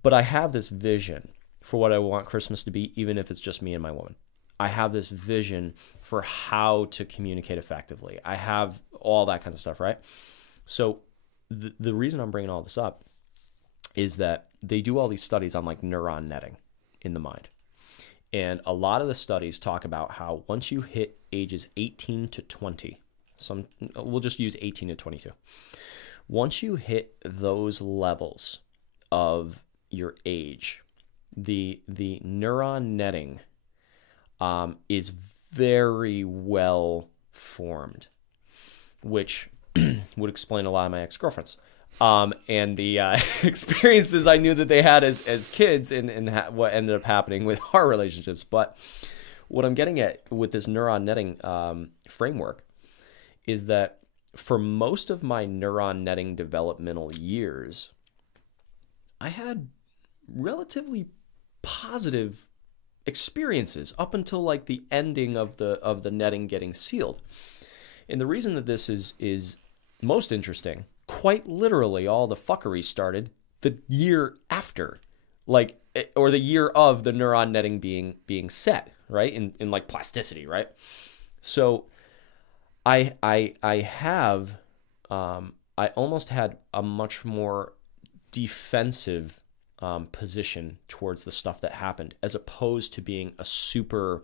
But I have this vision for what I want Christmas to be, even if it's just me and my woman. I have this vision for how to communicate effectively. I have all that kind of stuff, right? So the reason I'm bringing all this up is that they do all these studies on like neuron netting in the mind. And a lot of the studies talk about how once you hit ages 18 to 20, we'll just use 18 to 22. Once you hit those levels of your age, the neuron netting is very well formed, which would explain a lot of my ex-girlfriends and the experiences I knew that they had as kids and what ended up happening with our relationships. But what I'm getting at with this neuron netting framework is that for most of my neuron netting developmental years, I had relatively positive experiences up until like the ending of the netting getting sealed. And the reason that this is most interesting, quite literally all the fuckery started the year after, like, or the year of the neuron netting being set, right? In like plasticity, right? So I almost had a much more defensive position towards the stuff that happened, as opposed to being a super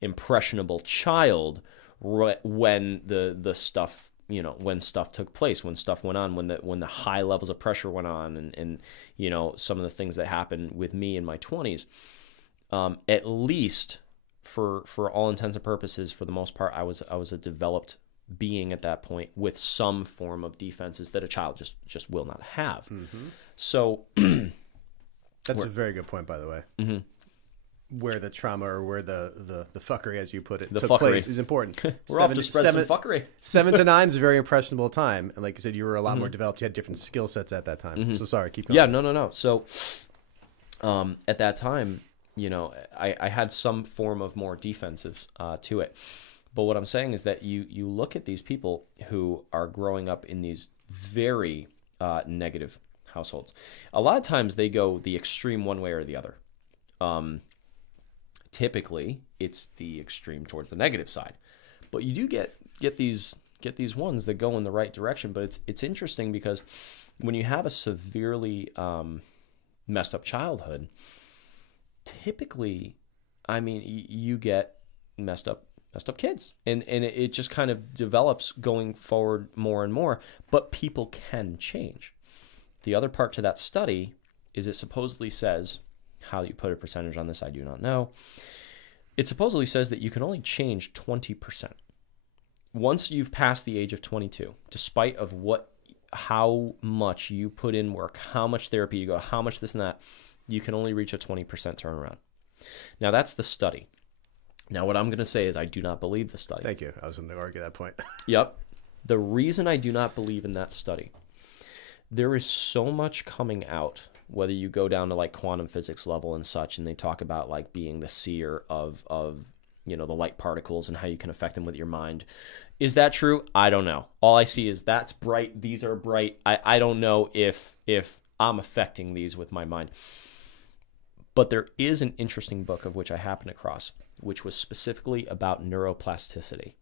impressionable child when the stuff, when stuff took place, when stuff went on, when the high levels of pressure went on, and some of the things that happened with me in my 20s. At least for all intents and purposes, for the most part, I was a developed being at that point with some form of defenses that a child just will not have. Mm-hmm. So that's a very good point, by the way. Mm-hmm. Where the trauma or where the fuckery, as you put it, took place is important. We're off to spread some fuckery. 7 to 9 is a very impressionable time. And like you said, you were a lot more developed. You had different skill sets at that time. Mm-hmm. So sorry, keep going. Yeah, no. So at that time, I had some form of more defensive to it. But what I'm saying is that you look at these people who are growing up in these very negative households. A lot of times they go the extreme one way or the other. Typically, it's the extreme towards the negative side. But you do get these ones that go in the right direction. But it's interesting because when you have a severely messed up childhood, typically, I mean, you get messed up kids, and it just kind of develops going forward more and more. But people can change. The other part to that study is it supposedly says, how you put a percentage on this, I do not know. It supposedly says that you can only change 20%. Once you've passed the age of 22, despite of how much you put in work, how much therapy you go, how much this and that, you can only reach a 20% turnaround. Now, that's the study. Now, what I'm going to say is I do not believe the study. Thank you. I was going to argue that point. Yep. The reason I do not believe in that study, there is so much coming out, whether you go down to like quantum physics level and such, and they talk about like being the seer of the light particles and how you can affect them with your mind. Is that true? I don't know. All I see is that's bright. These are bright. I don't know if I'm affecting these with my mind. But there is an interesting book of which I happened across, which was specifically about neuroplasticity.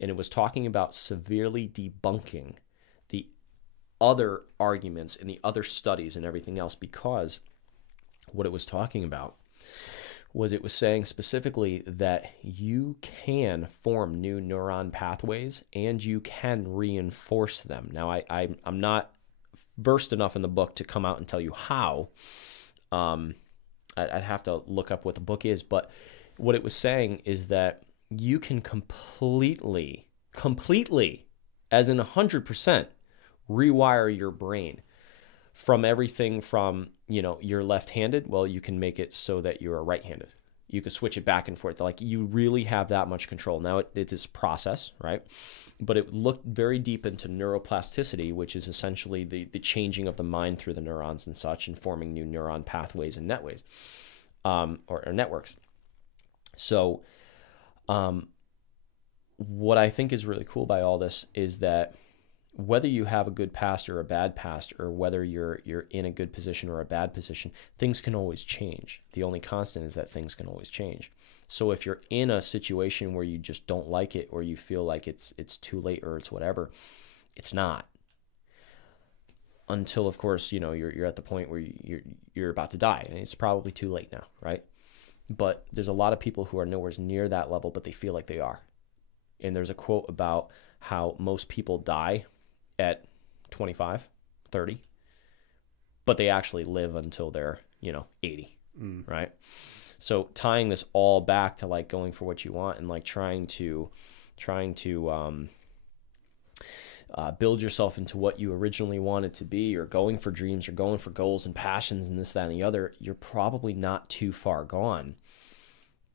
And it was talking about severely debunking the other arguments and the other studies and everything else, because what it was talking about was it was saying specifically that you can form new neuron pathways and you can reinforce them. Now, I'm not versed enough in the book to come out and tell you how. I'd have to look up what the book is, but what it was saying is that you can completely, as in 100%, rewire your brain from everything from, you're left-handed. Well, you can make it so that you're right-handed. You can switch it back and forth. Like, you really have that much control. Now, it is process, right? But it looked very deep into neuroplasticity, which is essentially the changing of the mind through the neurons and such, and forming new neuron pathways and netways, or networks. So what I think is really cool by all this is that whether you have a good past or a bad past, or whether you're in a good position or a bad position, things can always change. The only constant is that things can always change. So if you're in a situation where you just don't like it, or you feel like it's too late, or it's whatever, it's not. Until, of course, you're at the point where you're about to die, and it's probably too late now, right? But there's a lot of people who are nowhere near that level, but they feel like they are. And there's a quote about how most people die at 25, 30, but they actually live until they're, 80, right? So tying this all back to like going for what you want, and like trying to build yourself into what you originally wanted to be, or going for dreams, or going for goals and passions and this, that, and the other, you're probably not too far gone.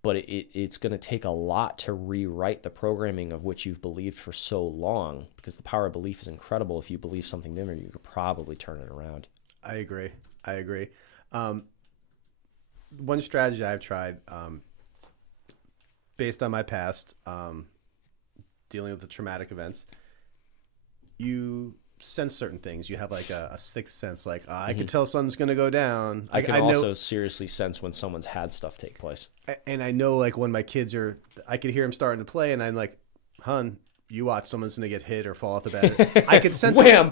But it's going to take a lot to rewrite the programming of which you've believed for so long, because the power of belief is incredible. If you believe something different, you could probably turn it around. I agree. One strategy I've tried, based on my past, dealing with the traumatic events, you sense certain things. You have like a sixth sense, like I can tell something's going to go down. I can also seriously sense when someone's had stuff take place. And I know, like, when my kids I could hear them starting to play, and I'm like, "Hun, you watch, someone's going to get hit or fall off the bed." I could sense Wham!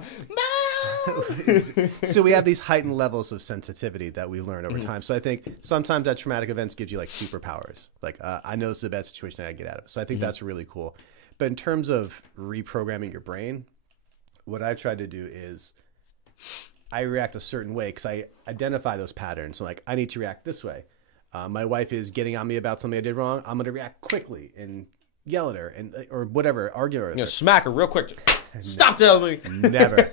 So we have these heightened levels of sensitivity that we learn over time. So I think sometimes that traumatic events gives you like superpowers. Like, I know this is a bad situation, I get out of it. So I think that's really cool. But in terms of reprogramming your brain, what I've tried to do is I react a certain way because I identify those patterns. So like, I need to react this way. My wife is getting on me about something I did wrong. I'm going to react quickly and yell at her or whatever, argue with her. Smack her real quick. Stop telling me. Never.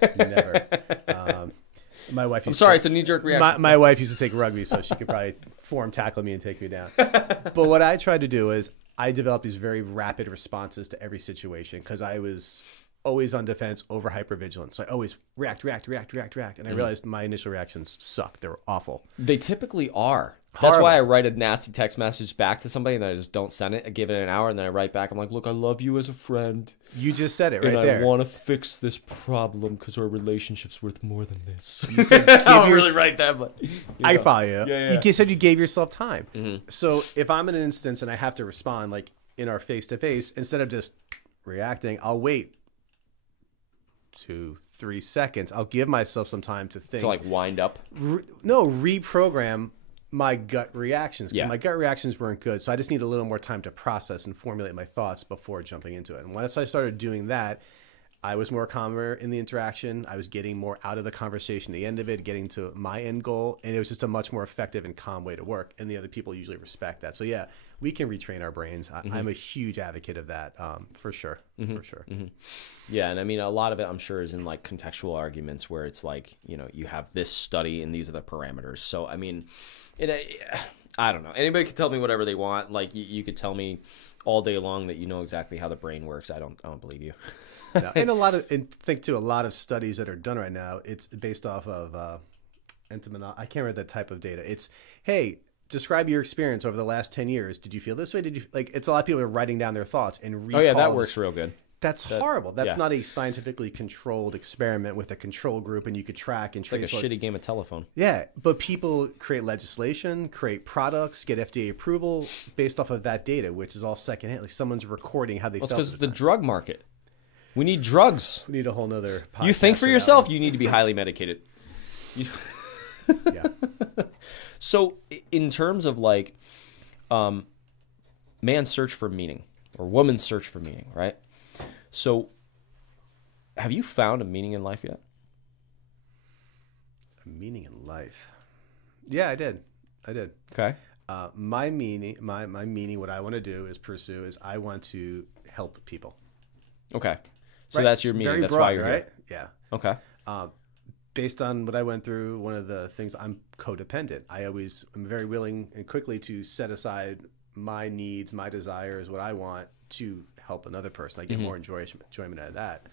My wife. I'm sorry, it's a knee-jerk reaction. My wife used to take rugby, so she could probably form tackle me and take me down. But what I tried to do is I developed these very rapid responses to every situation because I was always on defense, over hypervigilant. So I always react. And I realized my initial reactions sucked. They were awful. They typically are. Horrible. That's why I write a nasty text message back to somebody and then I just don't send it. I give it an hour and then I write back. I'm like, look, I love you as a friend. You just said it right and there. I want to fix this problem because our relationship's worth more than this. You said, I don't really write that, but I follow you. Yeah. You said you gave yourself time. So if I'm in an instance and I have to respond, like in our face-to-face, instead of just reacting, I'll wait 2-3 seconds. I'll give myself some time to think. To like wind up? Reprogram my gut reactions. Because my gut reactions weren't good. So I just need a little more time to process and formulate my thoughts before jumping into it. And once I started doing that, I was more calmer in the interaction. I was getting more out of the conversation, the end of it, getting to my end goal. And it was just a much more effective and calm way to work. And the other people usually respect that. So yeah, we can retrain our brains. I'm a huge advocate of that, for sure. For sure. Yeah, and I mean, a lot of it, I'm sure, is in like contextual arguments where it's like, you have this study and these are the parameters. So, I mean, I don't know. Anybody can tell me whatever they want. Like, you could tell me all day long that you know exactly how the brain works. I don't believe you. No. And a lot of studies that are done right now, it's based off of I can't remember the type of data. It's, hey, describe your experience over the last 10 years. Did you feel this way? It's a lot of people are writing down their thoughts and recall. Oh yeah, that works real good. That's horrible. That's not a scientifically controlled experiment with a control group, and you could track and trace. It's like a shitty game of telephone. Yeah, but people create legislation, create products, get FDA approval based off of that data, which is all secondhand. Like someone's recording how they felt. It's because the drug market. We need drugs. We need a whole nother podcast. You think for yourself, you need to be highly medicated. Yeah. So in terms of like man's search for meaning or woman's search for meaning, right? So have you found a meaning in life yet? A meaning in life? Yeah, I did. Okay. My meaning, what I want to do is pursue is I want to help people. Okay. So Right. that's your It's meaning. very That's broad, why you're right? here. Yeah. Okay. Based on what I went through, one of the things, I'm codependent. I'm very willing and quickly to set aside my needs, my desires, what I want to help another person. I get more enjoyment out of that.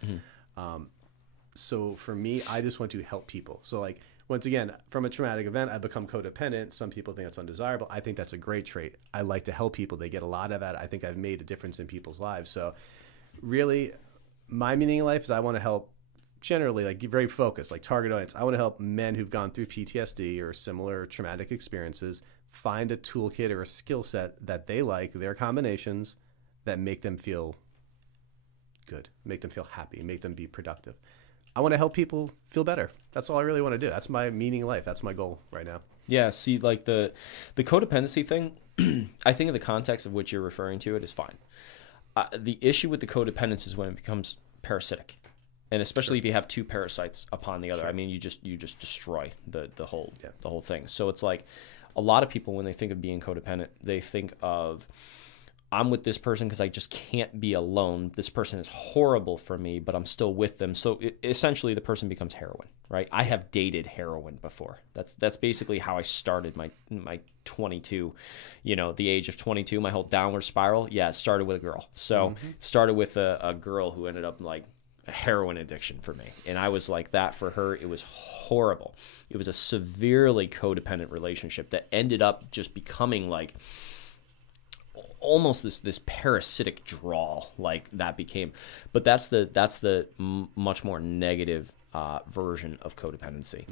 So for me, I just want to help people. So like, once again, from a traumatic event, I become codependent. Some people think that's undesirable. I think that's a great trait. I like to help people. They get a lot of that. I think I've made a difference in people's lives. So really, my meaning in life is I want to help, generally, like, very focused, like target audience. I want to help men who've gone through PTSD or similar traumatic experiences find a toolkit or a skill set that they like, their combinations that make them feel good, make them feel happy, make them be productive. I want to help people feel better. That's all I really want to do. That's my meaning in life. That's my goal right now. Yeah. See, like the codependency thing, I think in the context of which you're referring to it is fine. The issue with the codependence is when it becomes parasitic. And especially if you have two parasites upon the other, I mean, you just destroy the whole thing. So it's like a lot of people, when they think of being codependent, they think of, I'm with this person because I just can't be alone. This person is horrible for me, but I'm still with them. So essentially, the person becomes heroin, right? I have dated heroin before. That's basically how I started my 22, the age of 22, my whole downward spiral. Yeah, it started with a girl. So started with a girl who ended up like a heroin addiction for me. And I was like that for her. It was horrible. It was a severely codependent relationship that ended up just becoming like almost this parasitic drawl, like that became. But that's the much more negative version of codependency.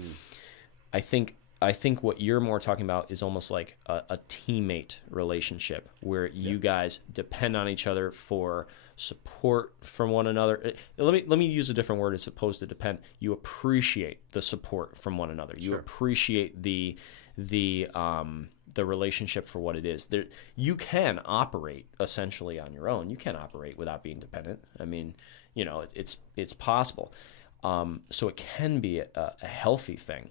I think what you're more talking about is almost like a teammate relationship where you guys depend on each other for support from one another. Let me use a different word as opposed to depend. You appreciate the support from one another. You appreciate the relationship for what it is. You can operate essentially on your own. You can operate without being dependent. I mean, it's possible. So it can be a healthy thing.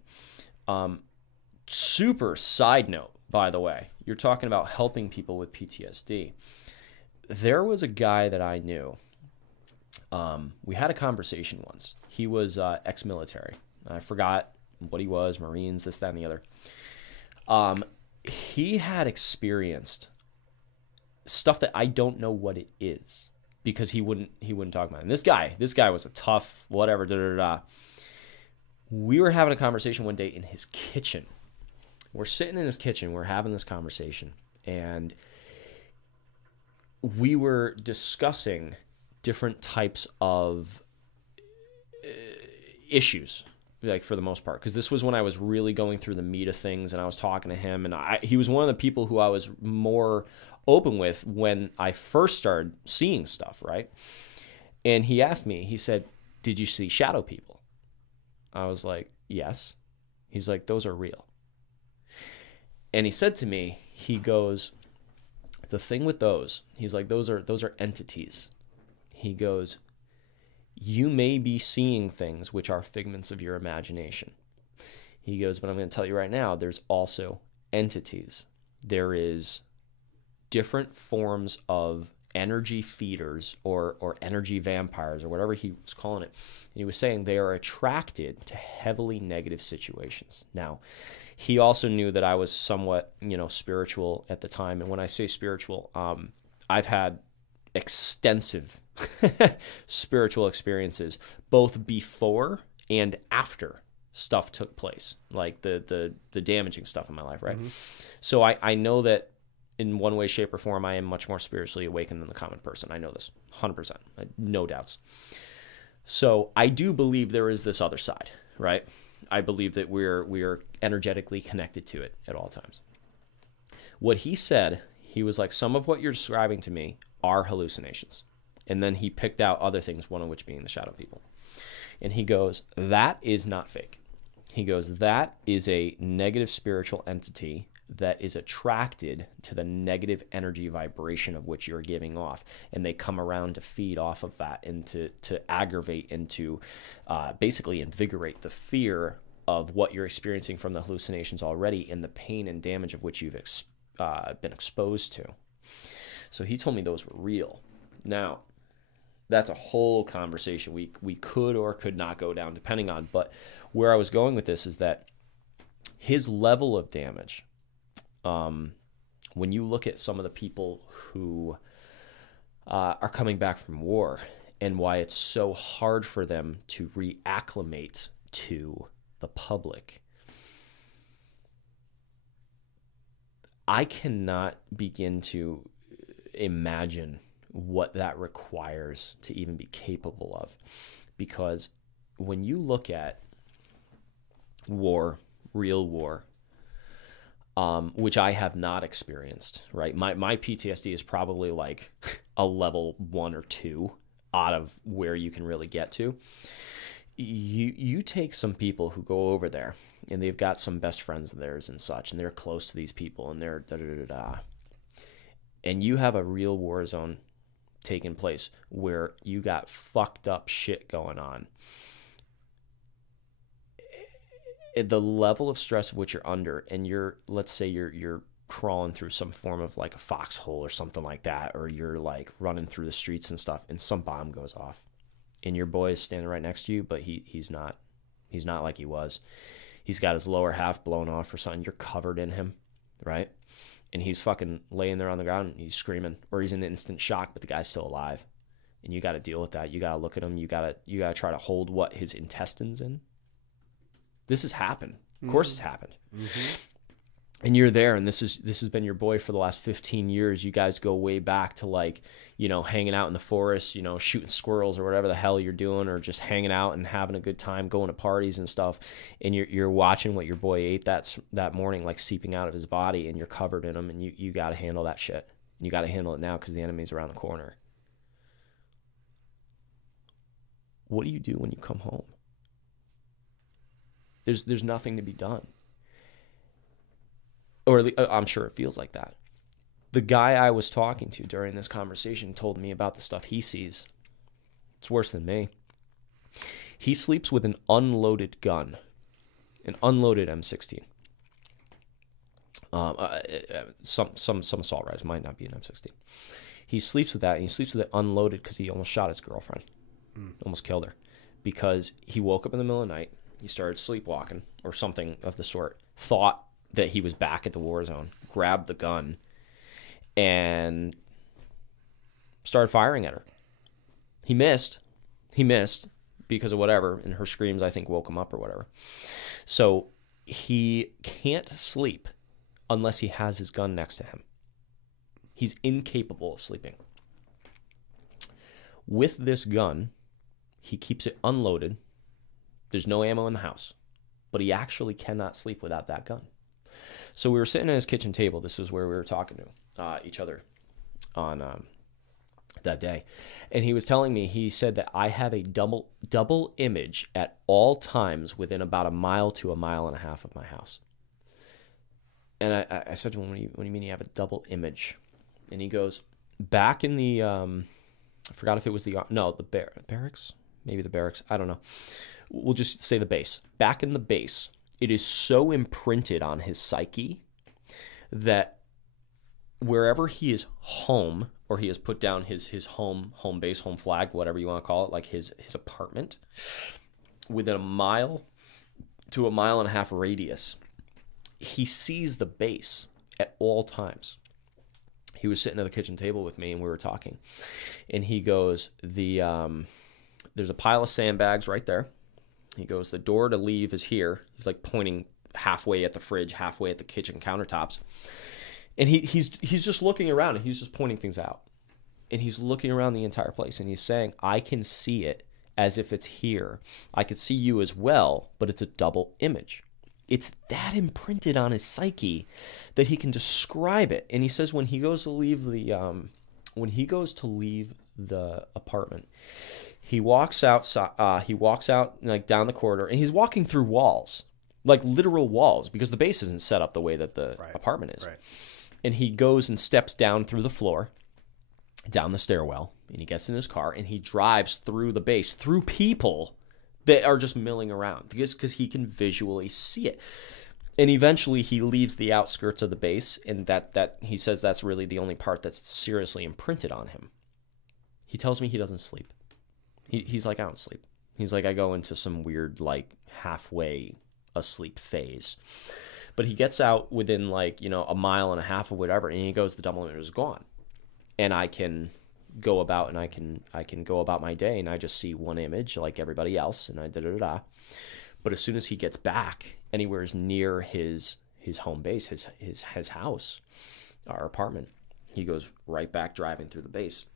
Super side note, by the way, you're talking about helping people with PTSD. There was a guy that I knew. We had a conversation once. He was ex-military. I forgot what he was, Marines, this, that, and the other. He had experienced stuff that I don't know what it is because he wouldn't talk about it. And this guy was a tough whatever. We were having a conversation one day in his kitchen. We're sitting in his kitchen. We're having this conversation, and we were discussing different types of issues, like for the most part, because this was when I was really going through the meat of things, and I was talking to him, and he was one of the people who I was more open with when I first started seeing stuff, right? And he asked me, he said, "Did you see shadow people?" I was like, "Yes." He's like, "Those are real." And he said to me, he goes, "The thing with those," he's like, those are entities. He goes, "You may be seeing things which are figments of your imagination." He goes, "But I'm going to tell you right now, there's also entities. There is different forms of energy feeders or energy vampires," or whatever he was calling it. And he was saying they are attracted to heavily negative situations. Now, he also knew that I was somewhat, spiritual at the time. And when I say spiritual, I've had extensive spiritual experiences, both before and after stuff took place, like the damaging stuff in my life, right? So I know that in one way, shape, or form, I am much more spiritually awakened than the common person. I know this 100%, no doubts. So I do believe there is this other side, right? I believe that we're energetically connected to it at all times. What he said, he was like, some of what you're describing to me are hallucinations. And then he picked out other things, one of which being the shadow people. And he goes, that is not fake. He goes, that is a negative spiritual entity that is attracted to the negative energy vibration of which you're giving off. And they come around to feed off of that and to aggravate and to basically invigorate the fear of what you're experiencing from the hallucinations already and the pain and damage of which you've been exposed to. So he told me those were real. Now, that's a whole conversation we could or could not go down depending on. But where I was going with this is that his level of damage, when you look at some of the people who are coming back from war and why it's so hard for them to reacclimate to the public, I cannot begin to imagine what that requires to even be capable of. Because when you look at war, real war, which I have not experienced, right? My PTSD is probably like a level 1 or 2 out of where you can really get to. You take some people who go over there and they've got some best friends of theirs and such, and they're close to these people and they're da-da-da-da. And you have a real war zone taking place where you got fucked up shit going on. The level of stress of which you're under, and let's say you're crawling through some form of like a foxhole or something like that, or you're like running through the streets and stuff, and some bomb goes off, and your boy is standing right next to you, but he's not like he was. He's got his lower half blown off or something. You're covered in him, right? And he's fucking laying there on the ground and he's screaming, or he's in instant shock, but the guy's still alive. And you got to deal with that. You got to look at him. You got to try to hold what his intestines in. This has happened. Of course it's happened. Mm-hmm. And you're there, and this has been your boy for the last 15 years. You guys go way back to, like, you know, hanging out in the forest, you know, shooting squirrels or whatever the hell you're doing, or just hanging out and having a good time, going to parties and stuff. And you're watching what your boy ate that morning, like seeping out of his body, and you're covered in them, and you got to handle that shit. And you got to handle it now because the enemy's around the corner. What do you do when you come home? There's nothing to be done. Or I'm sure it feels like that. The guy I was talking to during this conversation told me about the stuff he sees. It's worse than me. He sleeps with an unloaded gun, an unloaded M16. Some assault rifles might not be an M16. He sleeps with that, and he sleeps with it unloaded because he almost shot his girlfriend, almost killed her, because he woke up in the middle of the night, he started sleepwalking or something of the sort, thought that he was back at the war zone, grabbed the gun, and started firing at her. He missed because of whatever, and her screams, I think, woke him up or whatever. So he can't sleep unless he has his gun next to him. He's incapable of sleeping. With this gun, he keeps it unloaded. There's no ammo in the house, but he actually cannot sleep without that gun. So we were sitting at his kitchen table. This was where we were talking to each other on that day. And he was telling me, he said that I have a double image at all times within about 1 mile to 1.5 miles of my house. And I said to him, what do you mean you have a double image? And he goes, back in the, I forgot if it was the barracks? Maybe the barracks. I don't know. We'll just say the base. Back in the base, it is so imprinted on his psyche that wherever he is home, or he has put down his home base, home flag, whatever you want to call it, like his apartment, within 1 mile to 1.5 mile radius, he sees the base at all times. He was sitting at the kitchen table with me, and we were talking, and he goes, there's a pile of sandbags right there. He goes, the door to leave is here. He's like pointing halfway at the fridge, halfway at the kitchen countertops. And he's just looking around, and he's just pointing things out. And he's looking around the entire place, and he's saying, I can see it as if it's here. I could see you as well, but it's a double image. It's that imprinted on his psyche that he can describe it. And he says when he goes to leave the apartment, he walks outside. He walks out like down the corridor, and he's walking through walls, like literal walls, because the base isn't set up the way that the apartment is. Right. And he goes and steps down through the floor, down the stairwell, and he gets in his car, and he drives through the base, through people that are just milling around, because he can visually see it. And eventually he leaves the outskirts of the base, and that he says that's really the only part that's seriously imprinted on him. He tells me he doesn't sleep. He's like, I don't sleep. He's like, I go into some weird, like, halfway asleep phase. But he gets out within, like, you know, a mile and a half or whatever, and he goes, the double emitter is gone. And I can go about, and I can go about my day, and I just see one image like everybody else, and I da-da-da-da. But as soon as he gets back anywhere near his home base, his house, our apartment, he goes right back driving through the base.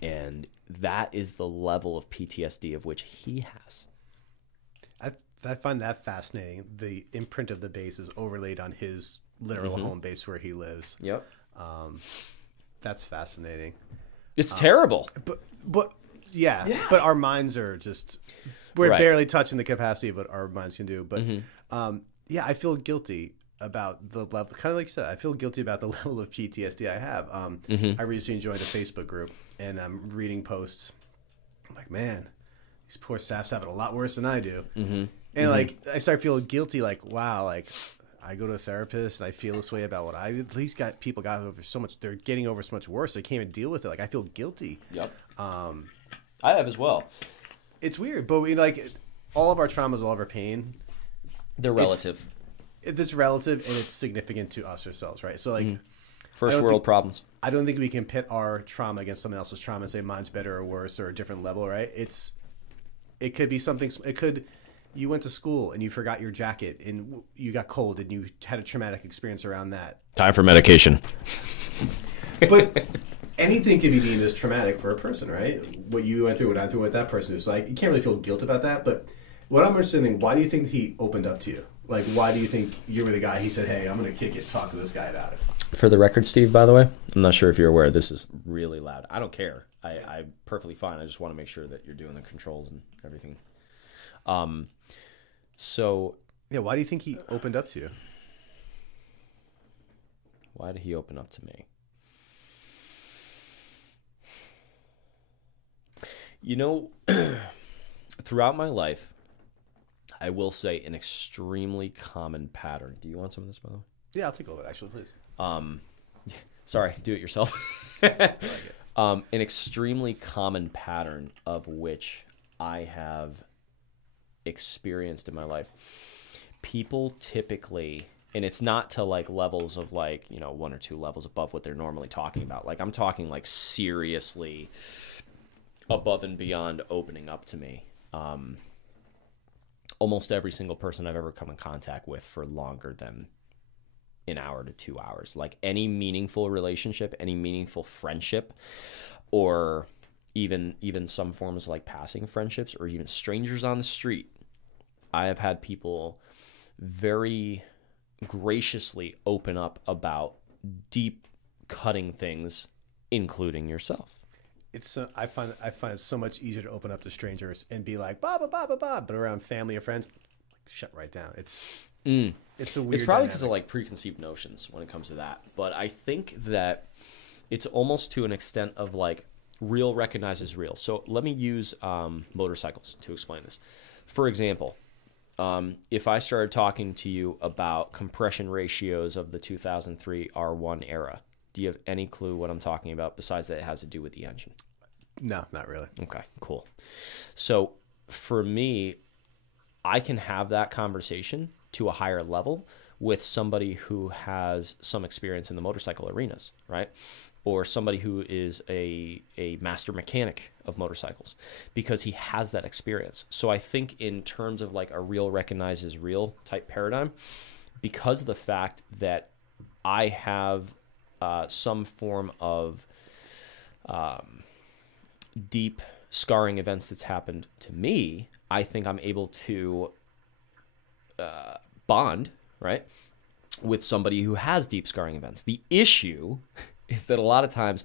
And that is the level of PTSD of which he has. I find that fascinating. The imprint of the base is overlaid on his literal home base where he lives. Yep. That's fascinating. It's terrible. But yeah, but our minds are just... We're barely touching the capacity of what our minds can do. But yeah, I feel guilty about the level. Kind of like you said, I feel guilty about the level of PTSD I have. I recently joined a Facebook group, and I'm reading posts. I'm like, man, these poor saps have it a lot worse than I do. And like, I start feeling guilty. Like, wow, like I go to a therapist and I feel this way about what I at least got. People got over so much. They're getting over so much worse. They can't even deal with it. Like, I feel guilty. Yep. I have as well. It's weird, but we like all of our traumas, all of our pain. They're relative. It's relative, and it's significant to us ourselves, right? So, like, first world problems. I don't think we can pit our trauma against someone else's trauma and say mine's better or worse or a different level, right? It could be something. It could. You went to school and you forgot your jacket and you got cold and you had a traumatic experience around that. Time for medication. But anything can be deemed as traumatic for a person, right? What you went through, what I went through, what that person is. So you can't really feel guilt about that. But what I'm understanding, why do you think he opened up to you? Like, why do you think you were the guy? He said, hey, I'm going to kick it, talk to this guy about it. For the record, Steve, by the way, I'm not sure if you're aware, this is really loud. I don't care. I'm perfectly fine. I just want to make sure that you're doing the controls and everything. So... Yeah, why do you think he opened up to you? Why did he open up to me? You know, throughout my life, I will say an extremely common pattern. Do you want some of this, by the way? Yeah, I'll take a little bit, actually, please. Sorry, do it yourself. An extremely common pattern of which I have experienced in my life. People typically, and it's not to like levels of like, you know, 1 or 2 levels above what they're normally talking about. Like, I'm talking like seriously above and beyond opening up to me. Almost every single person I've ever come in contact with for longer than an hour to 2 hours, like any meaningful relationship, any meaningful friendship, or even some forms of like passing friendships, or even strangers on the street. I have had people very graciously open up about deep cutting things, including yourself. I find it so much easier to open up to strangers and be like blah blah blah blah blah, but around family or friends, shut right down. It's a weird. It's probably because of like preconceived notions when it comes to that. But I think that it's almost to an extent of like real recognizes real. So let me use motorcycles to explain this. For example, if I started talking to you about compression ratios of the 2003 R1 era, do you have any clue what I'm talking about besides that it has to do with the engine? No, not really. Okay, cool. So for me, I can have that conversation to a higher level with somebody who has some experience in the motorcycle arenas, right? Or somebody who is a master mechanic of motorcycles, because he has that experience. So I think in terms of like a real recognizes real type paradigm, because of the fact that I have some form of deep scarring events that's happened to me, I think I'm able to bond, right, with somebody who has deep scarring events. The issue is that a lot of times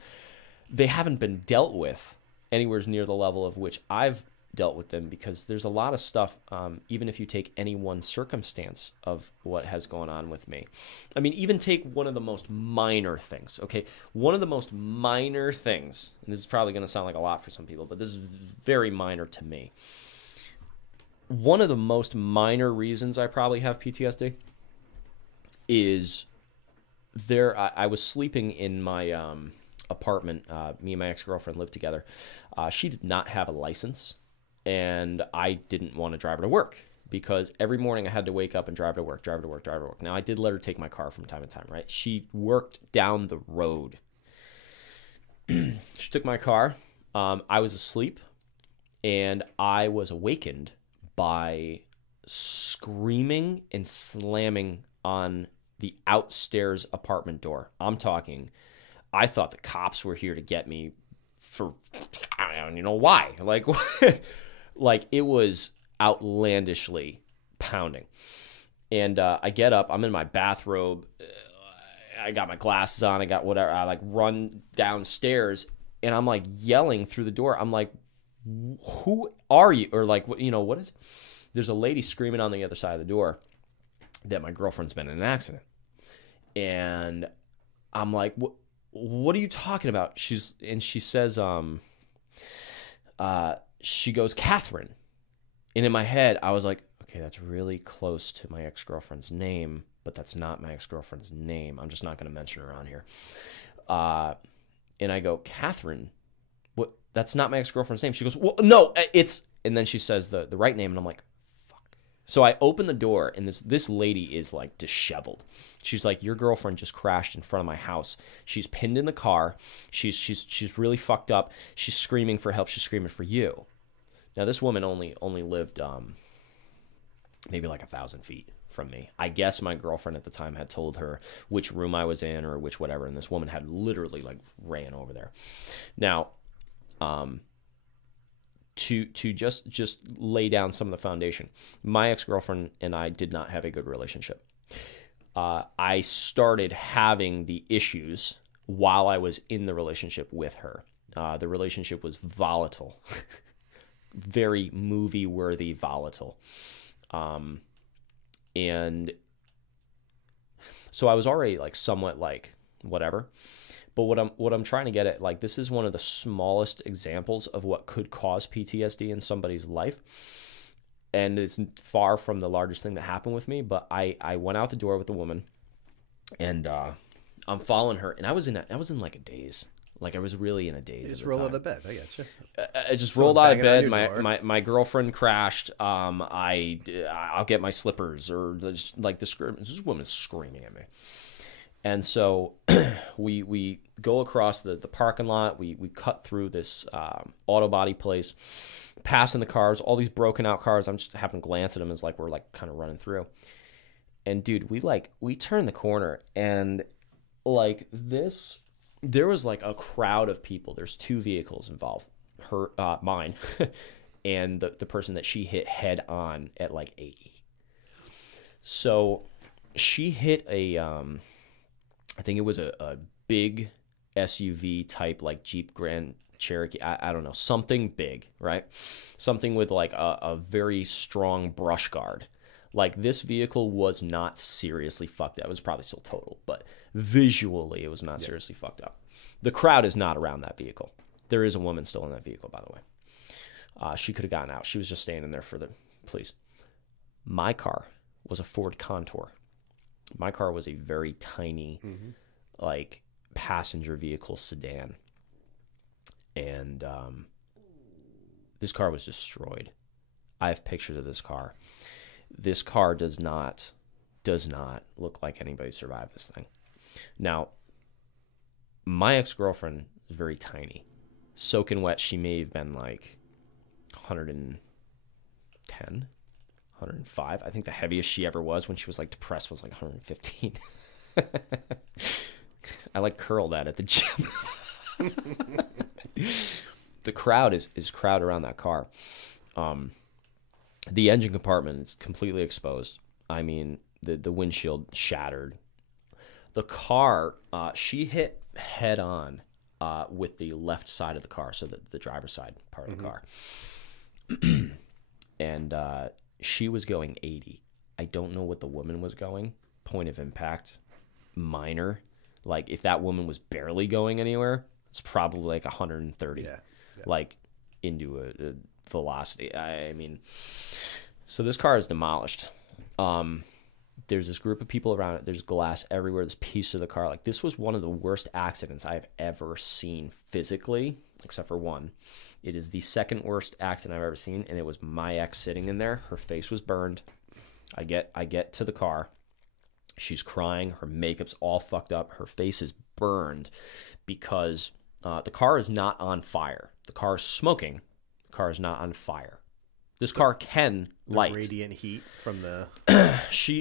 they haven't been dealt with anywhere near the level of which I've dealt with them, because there's a lot of stuff, even if you take any one circumstance of what has gone on with me. I mean, even take one of the most minor things, okay? One of the most minor things, and this is probably going to sound like a lot for some people, but this is very minor to me. One of the most minor reasons I probably have PTSD is there. I was sleeping in my apartment. Me and my ex-girlfriend lived together. She did not have a license, and I didn't want to drive her to work because every morning I had to wake up and drive to work. Now, I did let her take my car from time to time, right? She worked down the road. She took my car. I was asleep, and I was awakened by screaming and slamming on the outstairs apartment door. I'm talking, I thought the cops were here to get me for, I don't even know why. Like, like it was outlandishly pounding. And I get up, I'm in my bathrobe, I got my glasses on, I got whatever, I like run downstairs, and I'm like yelling through the door. I'm like, who are you? Or like, you know, what is, there's a lady screaming on the other side of the door that my girlfriend's been in an accident. And I'm like, what are you talking about? She says, she goes, Catherine. And in my head, I was like, okay, that's really close to my ex-girlfriend's name, but that's not my ex-girlfriend's name. I'm just not going to mention her on here. And I go, Catherine, what? That's not my ex-girlfriend's name. She goes, well, no, it's, and then she says the right name. And I'm like, fuck. So I open the door, and this lady is like disheveled. She's like, your girlfriend just crashed in front of my house. She's pinned in the car. She's really fucked up. She's screaming for help. She's screaming for you. Now, this woman only lived maybe like 1,000 feet from me. I guess my girlfriend at the time had told her which room I was in or which whatever, and this woman had literally like ran over there. Now, to just lay down some of the foundation, my ex-girlfriend and I did not have a good relationship. I started having the issues while I was in the relationship with her. The relationship was volatile. Very movie-worthy volatile. And so I was already like somewhat like whatever. But what I'm trying to get at, like, this is one of the smallest examples of what could cause PTSD in somebody's life. And it's far from the largest thing that happened with me. But I went out the door with the woman, and I'm following her, and I was in like a daze. Like, I was really in a daze. You just roll out of bed. I got you. I just rolled out of bed. My girlfriend crashed. I'll get my slippers, or like this woman's screaming at me. And so we go across the parking lot. We cut through this auto body place, passing the cars, all these broken out cars. I'm just having to glance at them as like we're like kind of running through. And dude, we turn the corner, and like this, there was like a crowd of people. There's two vehicles involved. Mine, and the person that she hit head on at like 80. So she hit a I think it was a big SUV type, like Jeep Grand Cherokee. I don't know, something big, right? Something with like a very strong brush guard. Like, this vehicle was not seriously fucked up. It was probably still totaled, but visually it was not seriously fucked up. The crowd is not around that vehicle. There is a woman still in that vehicle, by the way. She could have gotten out. She was just standing there for the police. My car was a Ford Contour. My car was a very tiny, like, passenger vehicle sedan. And this car was destroyed. I have pictures of this car. This car does not look like anybody survived this thing. Now, my ex-girlfriend is very tiny. Soaking wet, she may have been like 110, 105. I think the heaviest she ever was when she was like depressed was like 115. I like curled that at the gym. The crowd is crowd around that car. The engine compartment is completely exposed. I mean, the windshield shattered. The car, she hit head on with the left side of the car, so the driver's side part of the car. And she was going 80. I don't know what the woman was going. Point of impact, minor. Like, if that woman was barely going anywhere, it's probably like 130. Like, into a velocity. I mean, so this car is demolished. There's this group of people around it. There's glass everywhere. This piece of the car. Like, this was one of the worst accidents I've ever seen physically, except for one. It is the second worst accident I've ever seen, and it was my ex sitting in there. Her face was burned. I get to the car. She's crying. Her makeup's all fucked up. Her face is burned because the car is not on fire. The car is smoking. The car is not on fire. This car can light. Radiant heat from the...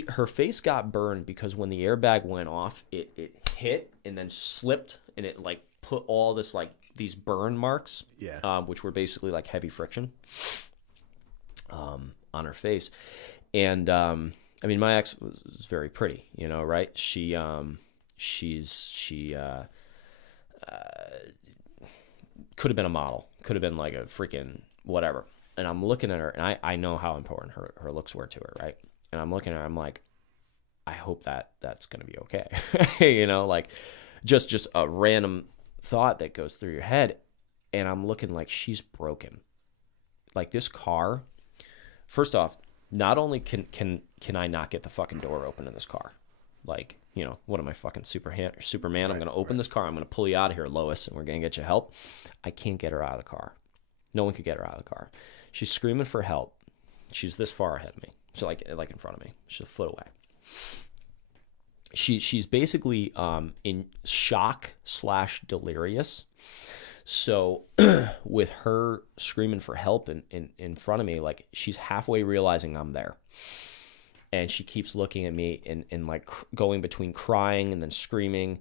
Her face got burned because when the airbag went off, it hit and then slipped, and it like put all this like these burn marks, which were basically like heavy friction on her face. And I mean, my ex was very pretty, you know, right? She could have been a model, could have been like a freaking whatever. And I'm looking at her, and I know how important her looks were to her, right? And I'm looking at her, I'm like, I hope that's going to be okay. You know, like just a random thought that goes through your head. And I'm looking like she's broken. Like, this car, first off, not only can I not get the fucking door open in this car, like, you know, what am I, fucking Superman? Right, I'm going to open this car. I'm going to pull you out of here, Lois, and we're going to get you help. I can't get her out of the car. No one could get her out of the car. She's screaming for help. She's this far ahead of me. So like in front of me. She's a foot away. She's basically in shock/delirious. So with her screaming for help in front of me, like, she's halfway realizing I'm there. And she keeps looking at me and like going between crying and then screaming.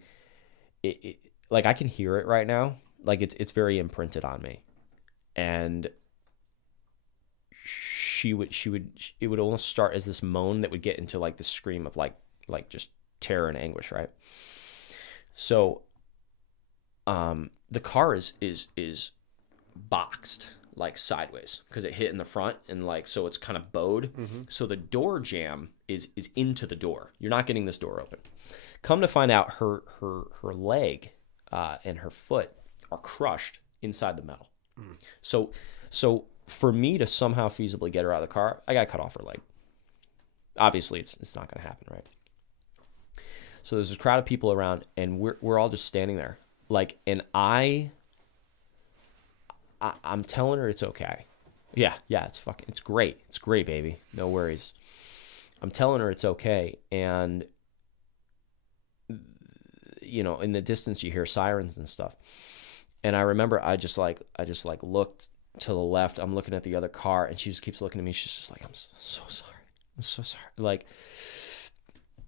It like, I can hear it right now. Like, it's very imprinted on me. And it would almost start as this moan that would get into like the scream of like just terror and anguish, right? So the car is boxed like sideways because it hit in the front, and like, so it's kind of bowed. Mm-hmm. So the door jamb is into the door. You're not getting this door open. Come to find out, her leg and her foot are crushed inside the metal. Mm. So for me to somehow feasibly get her out of the car, I got to cut off her leg. Obviously, it's not going to happen, right? So there's a crowd of people around, and we're all just standing there, like, and I'm telling her it's okay. Yeah, it's great. It's great, baby. No worries. I'm telling her it's okay, and you know, in the distance you hear sirens and stuff. And I remember I just looked to the left. I'm looking at the other car, and she just keeps looking at me. She's just like, I'm so sorry. I'm so sorry. Like,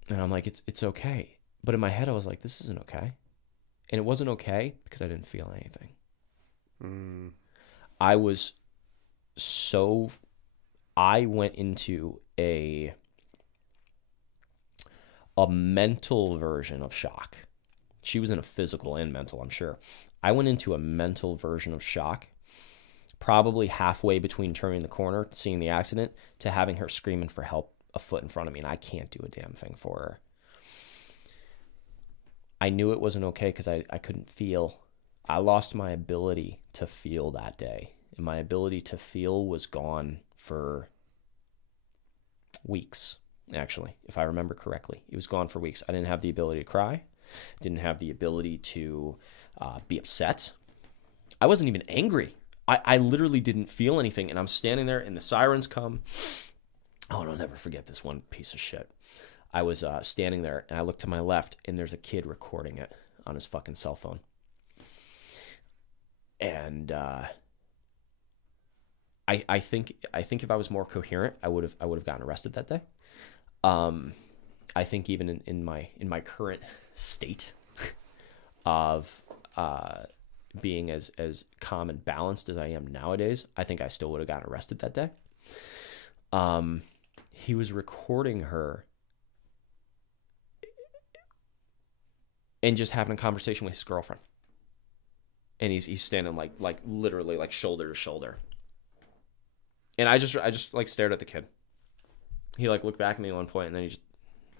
and I'm like, it's okay. But in my head, I was like, this isn't okay. And it wasn't okay because I didn't feel anything. Mm. I went into a mental version of shock. She was in a physical and mental, I'm sure. I went into a mental version of shock, probably halfway between turning the corner, seeing the accident, to having her screaming for help a foot in front of me, and I can't do a damn thing for her. I knew it wasn't okay because I couldn't feel. I lost my ability to feel that day, and my ability to feel was gone for weeks, actually, if I remember correctly. It was gone for weeks. I didn't have the ability to cry, didn't have the ability to be upset. I wasn't even angry. I literally didn't feel anything, and I'm standing there, and the sirens come. Oh, I'll never forget this one piece of shit. I was standing there, and I looked to my left, and there's a kid recording it on his fucking cell phone. And I think if I was more coherent, I would have gotten arrested that day. I think even in my current state of being as calm and balanced as I am nowadays, I think I still would have gotten arrested that day. He was recording her and just having a conversation with his girlfriend. And he's standing like literally like shoulder to shoulder. And I just like stared at the kid. He like looked back at me at one point, and then he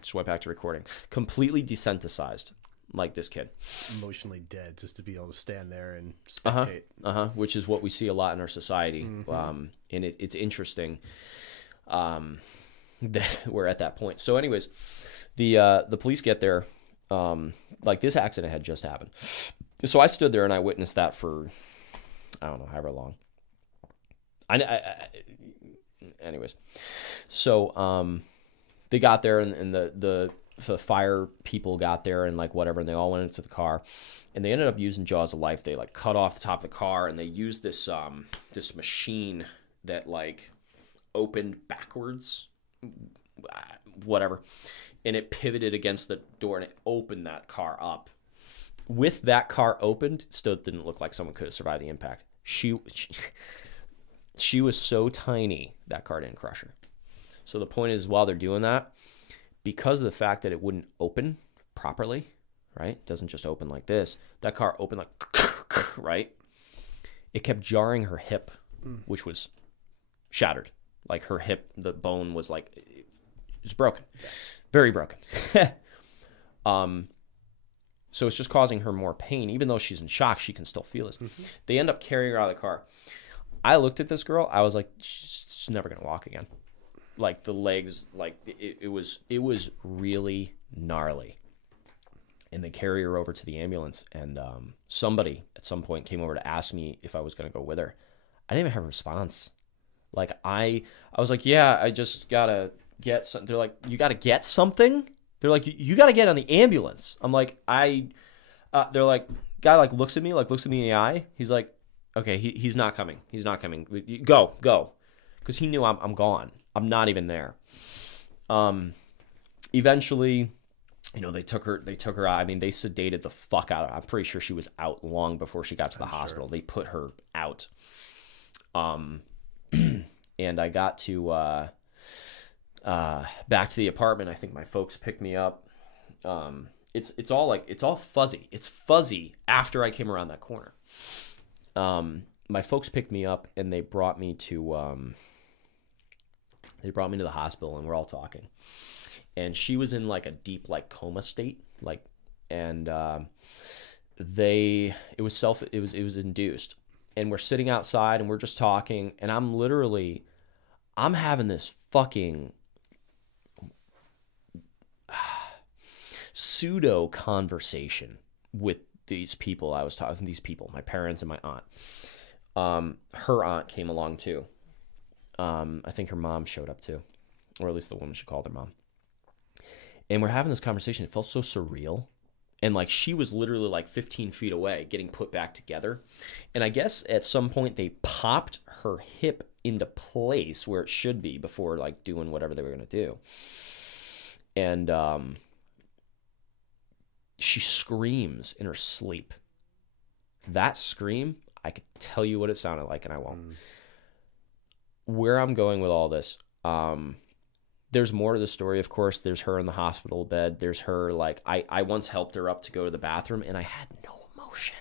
just went back to recording. Completely desensitized, like this kid. Emotionally dead, just to be able to stand there and spectate. Which is what we see a lot in our society. Mm-hmm. And it's interesting. we're at that point. So anyways, the police get there. Like this accident had just happened. So I stood there and I witnessed that for, I don't know, however long. Anyways, so they got there and the fire people got there and like whatever, and they all went into the car, and they ended up using jaws of life. They like cut off the top of the car, and they used this this machine that like opened backwards, whatever, and it pivoted against the door and it opened that car up. With that car opened, still didn't look like someone could have survived the impact. She was so tiny that car didn't crush her. So the point is, while they're doing that, because of the fact that it wouldn't open properly, right? It doesn't just open like this. That car opened like, right? It kept jarring her hip, which was shattered. Like her hip, the bone was like, it was broken. Yeah. Very broken. So it's just causing her more pain. Even though she's in shock, she can still feel this. Mm-hmm. They end up carrying her out of the car. I looked at this girl. I was like, she's never going to walk again. Like the legs, like it was really gnarly. And they carry her over to the ambulance. And somebody at some point came over to ask me if I was going to go with her. I didn't even have a response. Like I was like, yeah, I just got to get something. They're like, you got to get something? They're like, you got to get on the ambulance. I'm like, they're like, guy like looks at me in the eye. He's like, okay, he's not coming. He's not coming. Go. Because he knew I'm gone. I'm not even there. Eventually, they took her out. I mean, they sedated the fuck out of her. I'm pretty sure she was out long before she got to the hospital. Sure. They put her out. And I got to back to the apartment. I think my folks picked me up. It's all fuzzy. It's fuzzy after I came around that corner. My folks picked me up and they brought me to the hospital, and we're all talking. And she was in like a deep like coma state, it was induced. And we're sitting outside and we're just talking, and I'm having this fucking pseudo conversation with these people. I was talking to these people, my parents and my aunt. Her aunt came along too. I think her mom showed up too, or at least the woman she called her mom. And we're having this conversation. It felt so surreal. And like she was literally like 15 feet away getting put back together. And I guess at some point they popped her hip into place where it should be before like doing whatever they were going to do. And she screams in her sleep. That scream, I could tell you what it sounded like, and I won't. Where I'm going with all this, there's more to the story, of course. There's her in the hospital bed. There's her, like, I once helped her up to go to the bathroom, and I had no emotion.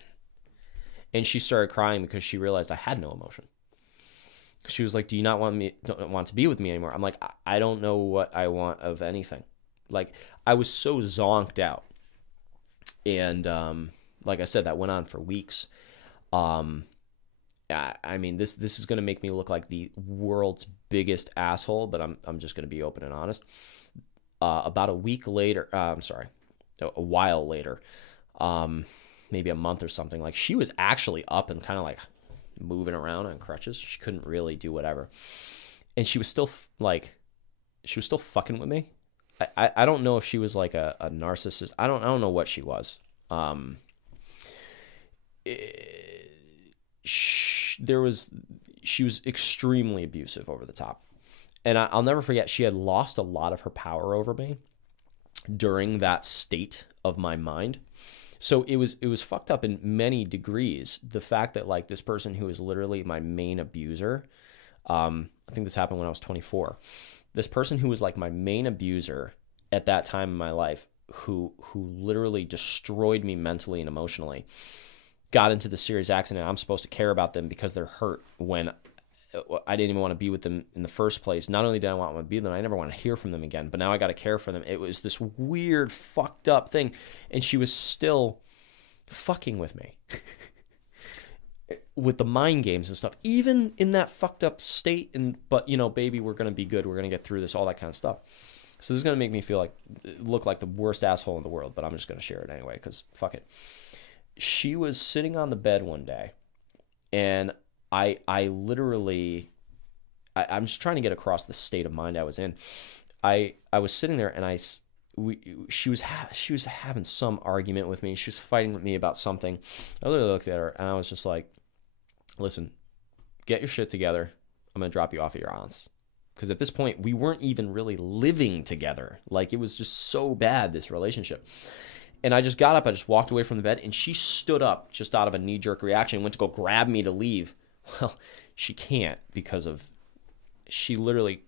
And she started crying because she realized I had no emotion. She was like, do you not don't want to be with me anymore? I'm like, I don't know what I want of anything. Like, I was so zonked out. And like I said, that went on for weeks. I mean, this is going to make me look like the world's biggest asshole, but I'm just going to be open and honest. About a week later, a while later, maybe a month or something, like she was actually up and kind of like moving around on crutches. She couldn't really do whatever. And she was still fucking with me. I don't know if she was like a narcissist. I don't know what she was. She was extremely abusive, over the top. And I'll never forget, she had lost a lot of her power over me during that state of my mind. So it was fucked up in many degrees. The fact that like this person who is literally my main abuser, I think this happened when I was 24. This person who was like my main abuser at that time in my life, who literally destroyed me mentally and emotionally, got into the serious accident. I'm supposed to care about them because they're hurt when I didn't even want to be with them in the first place. Not only did I want to be with them, I never want to hear from them again, but now I got to care for them. It was this weird, fucked up thing. And she was still fucking with me. with the mind games and stuff, even in that fucked up state. But you know, baby, we're going to be good. We're going to get through this, all that kind of stuff. So this is going to make me look like the worst asshole in the world, but I'm just going to share it anyway, because fuck it. She was sitting on the bed one day, and I literally, I'm just trying to get across the state of mind I was in. I was sitting there, and she was having some argument with me. She was fighting with me about something. I literally looked at her, and I was just like, listen, get your shit together. I'm going to drop you off at your aunt's. Because at this point, we weren't even really living together. Like, it was just so bad, this relationship. And I just got up, I just walked away from the bed, and she stood up just out of a knee-jerk reaction and went to go grab me to leave. Well, she can't, because she literally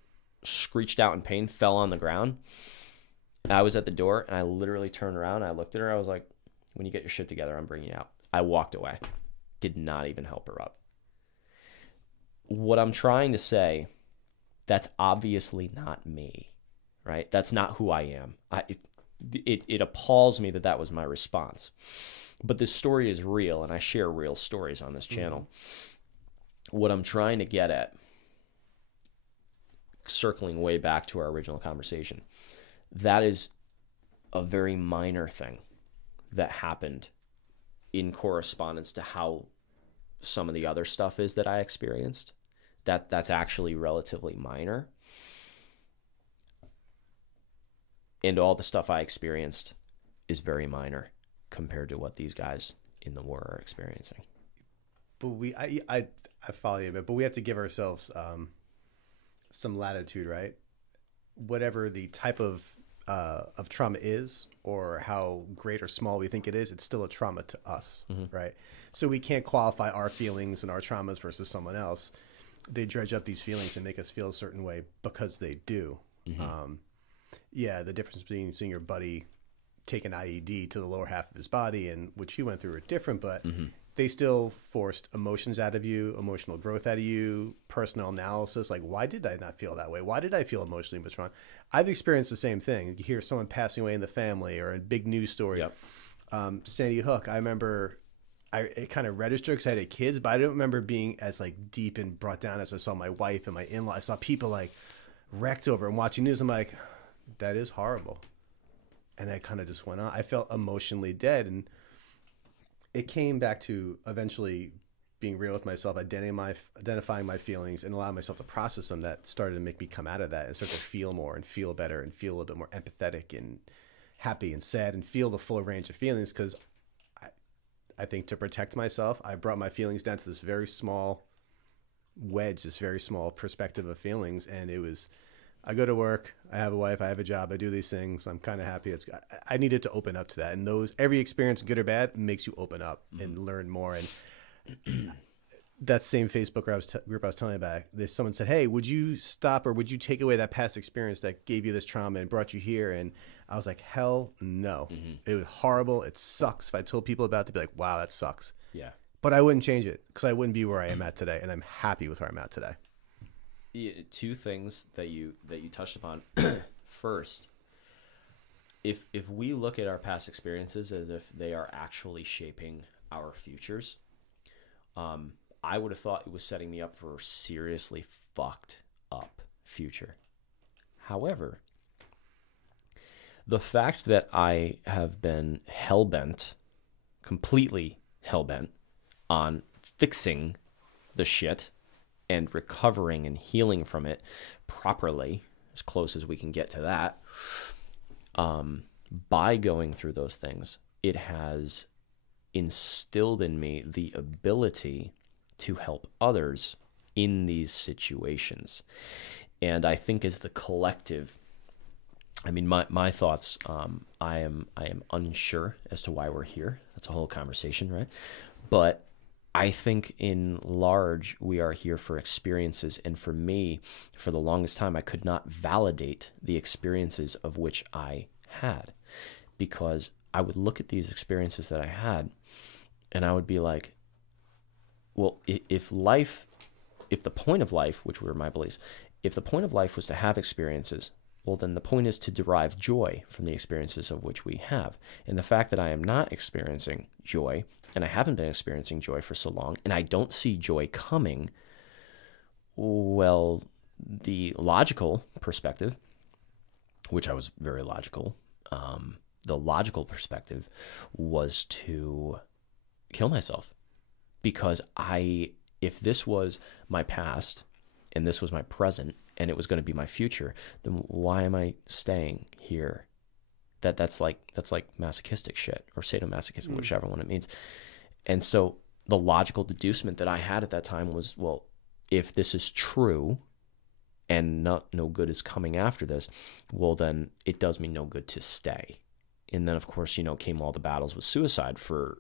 screeched out in pain, fell on the ground. I was at the door, and I literally turned around, I looked at her, I was like, when you get your shit together, I'm bringing you out. I walked away. Did not even help her up. What I'm trying to say, that's obviously not me, right? That's not who I am. It appalls me that was my response. But this story is real, and I share real stories on this channel. Mm-hmm. What I'm trying to get at, circling way back to our original conversation, that is a very minor thing that happened in correspondence to how some of the other stuff is that I experienced. That's actually relatively minor. And all the stuff I experienced is very minor compared to what these guys in the war are experiencing. But I follow you, but we have to give ourselves some latitude, right? Whatever the type of trauma is, or how great or small we think it is, it's still a trauma to us, mm-hmm. right? So we can't qualify our feelings and our traumas versus someone else. They dredge up these feelings and make us feel a certain way because they do. Mm-hmm. Yeah, the difference between seeing your buddy take an IED to the lower half of his body and what you went through are different, but mm-hmm. they still forced emotions out of you, emotional growth out of you, personal analysis. Like, why did I not feel that way? Why did I feel emotionally withdrawn? I've experienced the same thing. You hear someone passing away in the family or a big news story. Yep. Sandy Hook, I remember it kind of registered because I had kids, but I don't remember being as like deep and brought down as I saw my wife and my in-laws. I saw people like wrecked over and watching news. I'm like, that is horrible. And I kind of just went on. I felt emotionally dead. And it came back to eventually being real with myself, identifying my feelings and allowing myself to process them. That started to make me come out of that and start to feel more and feel better and feel a little bit more empathetic and happy and sad and feel the full range of feelings. Because I think to protect myself, I brought my feelings down to this very small wedge, this very small perspective of feelings. And it was, I go to work, I have a wife, I have a job, I do these things, I'm kind of happy. I needed to open up to that. And every experience, good or bad, makes you open up mm-hmm. and learn more. And that same Facebook group I was telling you about, someone said, hey, would you stop or would you take away that past experience that gave you this trauma and brought you here? And I was like, hell no. Mm-hmm. It was horrible. It sucks. If I told people about it, they'd be like, wow, that sucks. Yeah. But I wouldn't change it because I wouldn't be where I am at today. And I'm happy with where I'm at today. Yeah, two things that you touched upon. First, if we look at our past experiences as if they are actually shaping our futures, I would have thought it was setting me up for a seriously fucked up future. However, the fact that I have been completely hell-bent on fixing the shit and recovering and healing from it properly, as close as we can get to that, by going through those things, it has instilled in me the ability to help others in these situations. And I think as the collective, I mean, my thoughts, I am unsure as to why we're here. That's a whole conversation, right? But I think in large, we are here for experiences. And for me, for the longest time, I could not validate the experiences of which I had, because I would look at these experiences that I had and I would be like, well, if the point of life, which were my beliefs, if the point of life was to have experiences well, then the point is to derive joy from the experiences of which we have. And the fact that I am not experiencing joy, and I haven't been experiencing joy for so long, and I don't see joy coming, well, the logical perspective, which I was very logical, the logical perspective was to kill myself. Because if this was my past and this was my present and it was going to be my future, then why am I staying here? That's like masochistic shit, or sadomasochism, whichever one it means. And so the logical deducement that I had at that time was, well, if this is true and no good is coming after this, well, then it does me no good to stay. And then, of course, came all the battles with suicide. For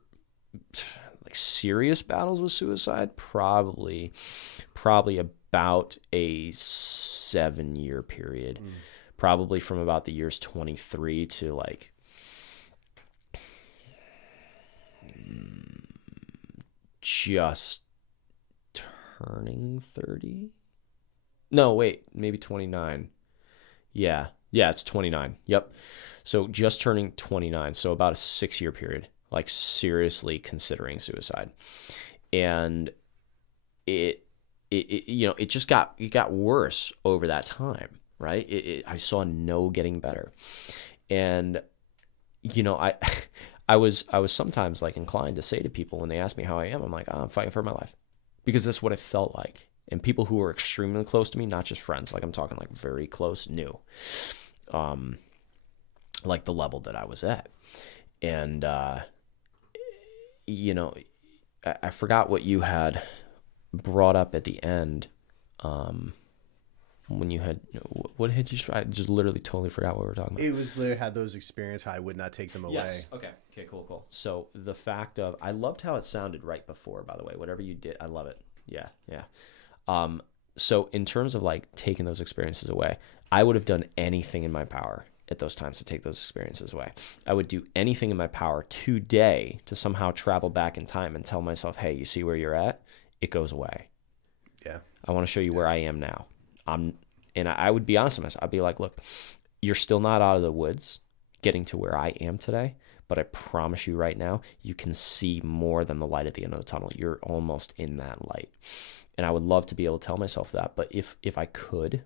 like serious battles with suicide, probably about a 7-year period, probably from about the years 23 to like just turning 30. No, wait, maybe 29. Yeah, it's 29. Yep. So just turning 29. So about a 6-year period, like seriously considering suicide. And it got worse over that time, right? I saw no getting better. And, I was sometimes like inclined to say to people when they ask me how I am, I'm like, I'm fighting for my life, because that's what it felt like. And people who were extremely close to me, not just friends, like I'm talking like very close, knew, like the level that I was at. And, I forgot what you had brought up at the end. When you had, what had you, I just literally totally forgot what we were talking about. It was literally had those experiences, how I would not take them away. Yes. Okay, cool. So the fact of, I loved how it sounded right before, by the way, whatever you did, I love it. Yeah. So in terms of like taking those experiences away, I would have done anything in my power at those times to take those experiences away. I would do anything in my power today to somehow travel back in time and tell myself, hey, you see where you're at? It goes away. Yeah. I want to show you where I am now. And I would be honest with myself. I'd be like, look, you're still not out of the woods getting to where I am today, but I promise you right now, you can see more than the light at the end of the tunnel. You're almost in that light. And I would love to be able to tell myself that. But if I could,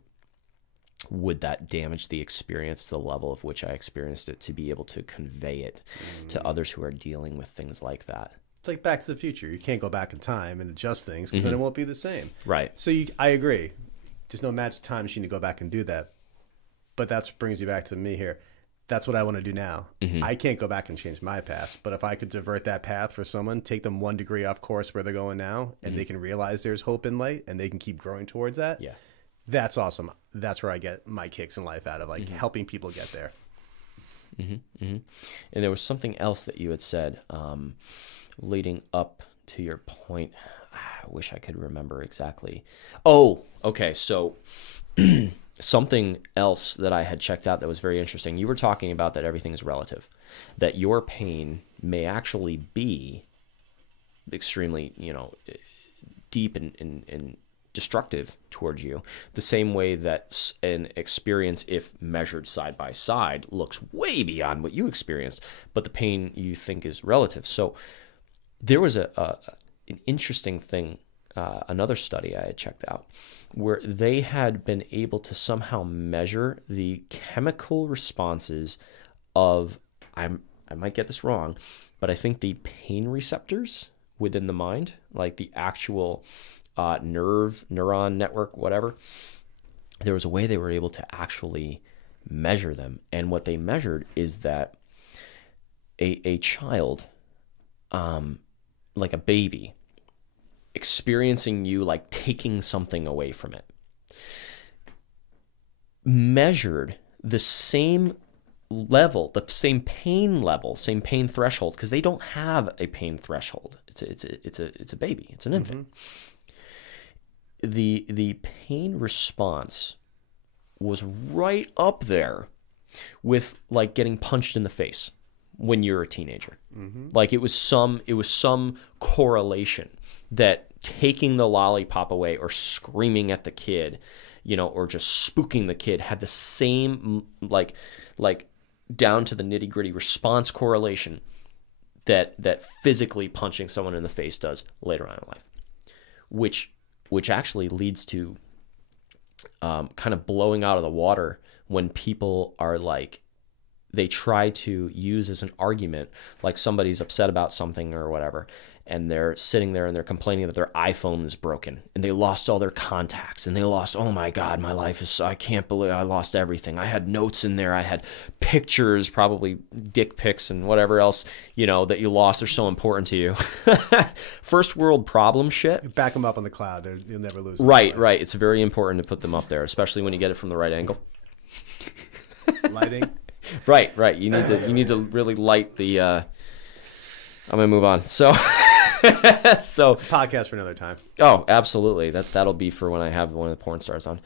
would that damage the experience to the level of which I experienced it, to be able to convey it to others who are dealing with things like that? It's like Back to the Future. You can't go back in time and adjust things, because then it won't be the same. Right. So I agree. There's no magic time machine to go back and do that. But that's what brings you back to me here. That's what I want to do now. I can't go back and change my past. But if I could divert that path for someone, take them 1 degree off course where they're going now, and they can realize there's hope and light, and they can keep growing towards that. Yeah. That's awesome. That's where I get my kicks in life out of, like helping people get there. And there was something else that you had said leading up to your point. I wish I could remember exactly. Oh, okay. So something else that I had checked out that was very interesting. You were talking about that everything is relative, that your pain may actually be extremely, deep and destructive towards you, the same way that an experience, if measured side by side, looks way beyond what you experienced, but the pain you think is relative. So there was an interesting thing, another study I had checked out, where they had been able to somehow measure the chemical responses of, I might get this wrong, but I think the pain receptors within the mind, like the actual neuron network, whatever. There was a way they were able to actually measure them. And what they measured is that a child, like a baby, experiencing you like taking something away from it, measured the same level, the same pain level, same pain threshold, because they don't have a pain threshold. It's a baby. It's an infant. The pain response was right up there with like getting punched in the face when you're a teenager. Like it was some correlation that taking the lollipop away or screaming at the kid, you know, or just spooking the kid had the same, like down to the nitty gritty response correlation that physically punching someone in the face does later on in life, which actually leads to kind of blowing out of the water when people are like, they try to use as an argument, like somebody's upset about something or whatever, and they're sitting there and they're complaining that their iPhone is broken and they lost all their contacts and they lost, oh my God, my life is, I can't believe I lost everything. I had notes in there. I had pictures, probably dick pics and whatever else, you know, that you lost are so important to you. First world problem shit. Back them up on the cloud. You'll never lose them. Right. It's very important to put them up there, especially when you get it from the right angle. Lighting. Right. You need to really light the, I'm going to move on. So it's a podcast for another time. Oh, absolutely. That'll be for when I have one of the porn stars on.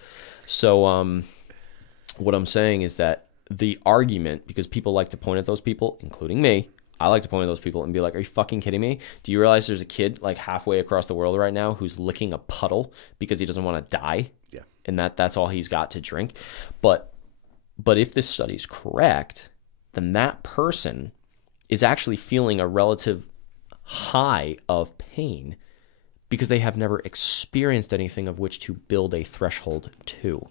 So what I'm saying is that the argument, because people like to point at those people, including me, I like to point at those people and be like, are you fucking kidding me? Do you realize there's a kid like halfway across the world right now who's licking a puddle because he doesn't want to die? Yeah. And that's all he's got to drink. But if this study's correct, then that person is actually feeling a relative high of pain because they have never experienced anything of which to build a threshold to.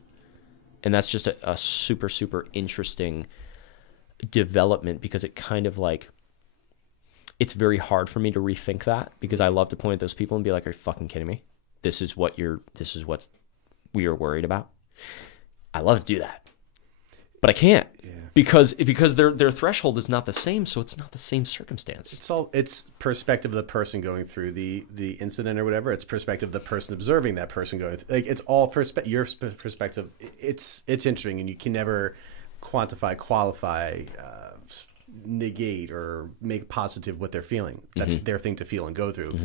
And that's just a super, super interesting development, because it kind of like, it's very hard for me to rethink that, because I love to point at those people and be like, are you fucking kidding me? This is what we are worried about. I love to do that, but I can't. Yeah. Because their threshold is not the same, so it's not the same circumstance. It's perspective of the person going through the incident or whatever. It's perspective of the person observing that person going through. Like, it's all your perspective. It's interesting, and you can never quantify, qualify, negate, or make positive what they're feeling. That's their thing to feel and go through.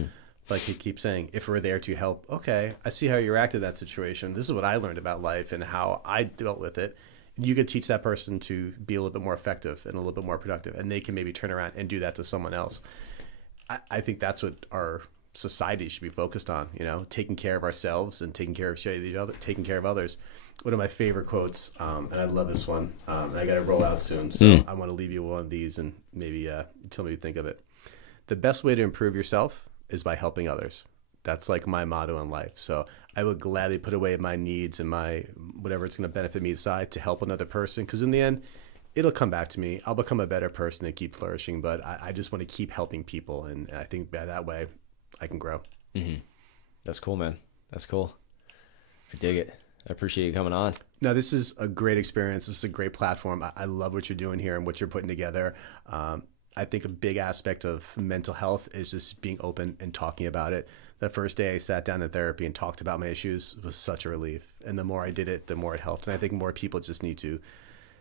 Like he keeps saying, if we're there to help, okay, I see how you reacted to that situation. This is what I learned about life and how I dealt with it. You could teach that person to be a little bit more effective and a little bit more productive, and they can maybe turn around and do that to someone else. I think that's what our society should be focused on, you know, taking care of ourselves and taking care of each other, taking care of others. One of my favorite quotes, and I love this one, and I got to roll out soon, so I want to leave you one of these and maybe tell me what you think of it. The best way to improve yourself is by helping others. That's like my motto in life. So I would gladly put away my needs and my whatever it's going to benefit me aside to help another person, because in the end, it'll come back to me. I'll become a better person and keep flourishing, but I just want to keep helping people, and I think by that way, I can grow. That's cool, man. That's cool. I dig it. I appreciate you coming on. No, this is a great experience. This is a great platform. I love what you're doing here and what you're putting together. I think a big aspect of mental health is just being open and talking about it. The first day I sat down in therapy and talked about my issues was such a relief. And the more I did it, the more it helped. And I think more people just need to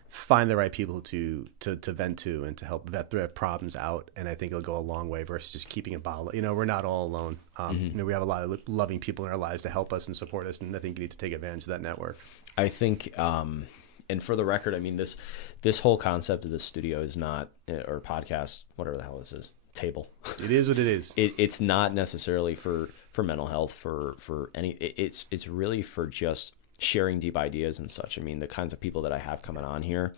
find the right people to vent to and to help vet their problems out. And I think it'll go a long way versus just keeping it bottled. You know, we're not all alone. You know, we have a lot of loving people in our lives to help us and support us. And I think you need to take advantage of that network. I think, and for the record, I mean, this whole concept of this studio is not, or podcast, whatever the hell this is, table. It is what it is. It's not necessarily for mental health, for any, it's really for just sharing deep ideas and such. I mean, the kinds of people that I have coming on here,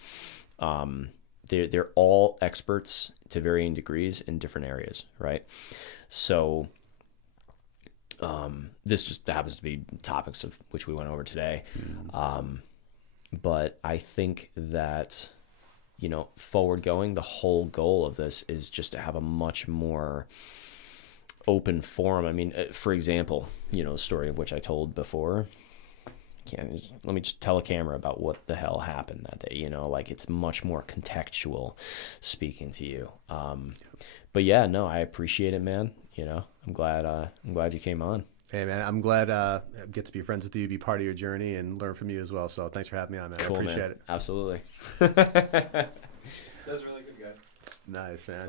they're all experts to varying degrees in different areas, right? So this just happens to be topics of which we went over today. But I think that, you know, forward going, the whole goal of this is just to have a much more open forum. I mean, for example, you know, the story of which I told before, let me just tell a camera about what the hell happened that day, you know, like it's much more contextual speaking to you. But yeah, no, I appreciate it, man. You know, I'm glad you came on. Hey, man, I'm glad I get to be friends with you, be part of your journey, and learn from you as well. So thanks for having me on, man. Cool, I appreciate man. it. Absolutely. That was really good, guys. Nice, man.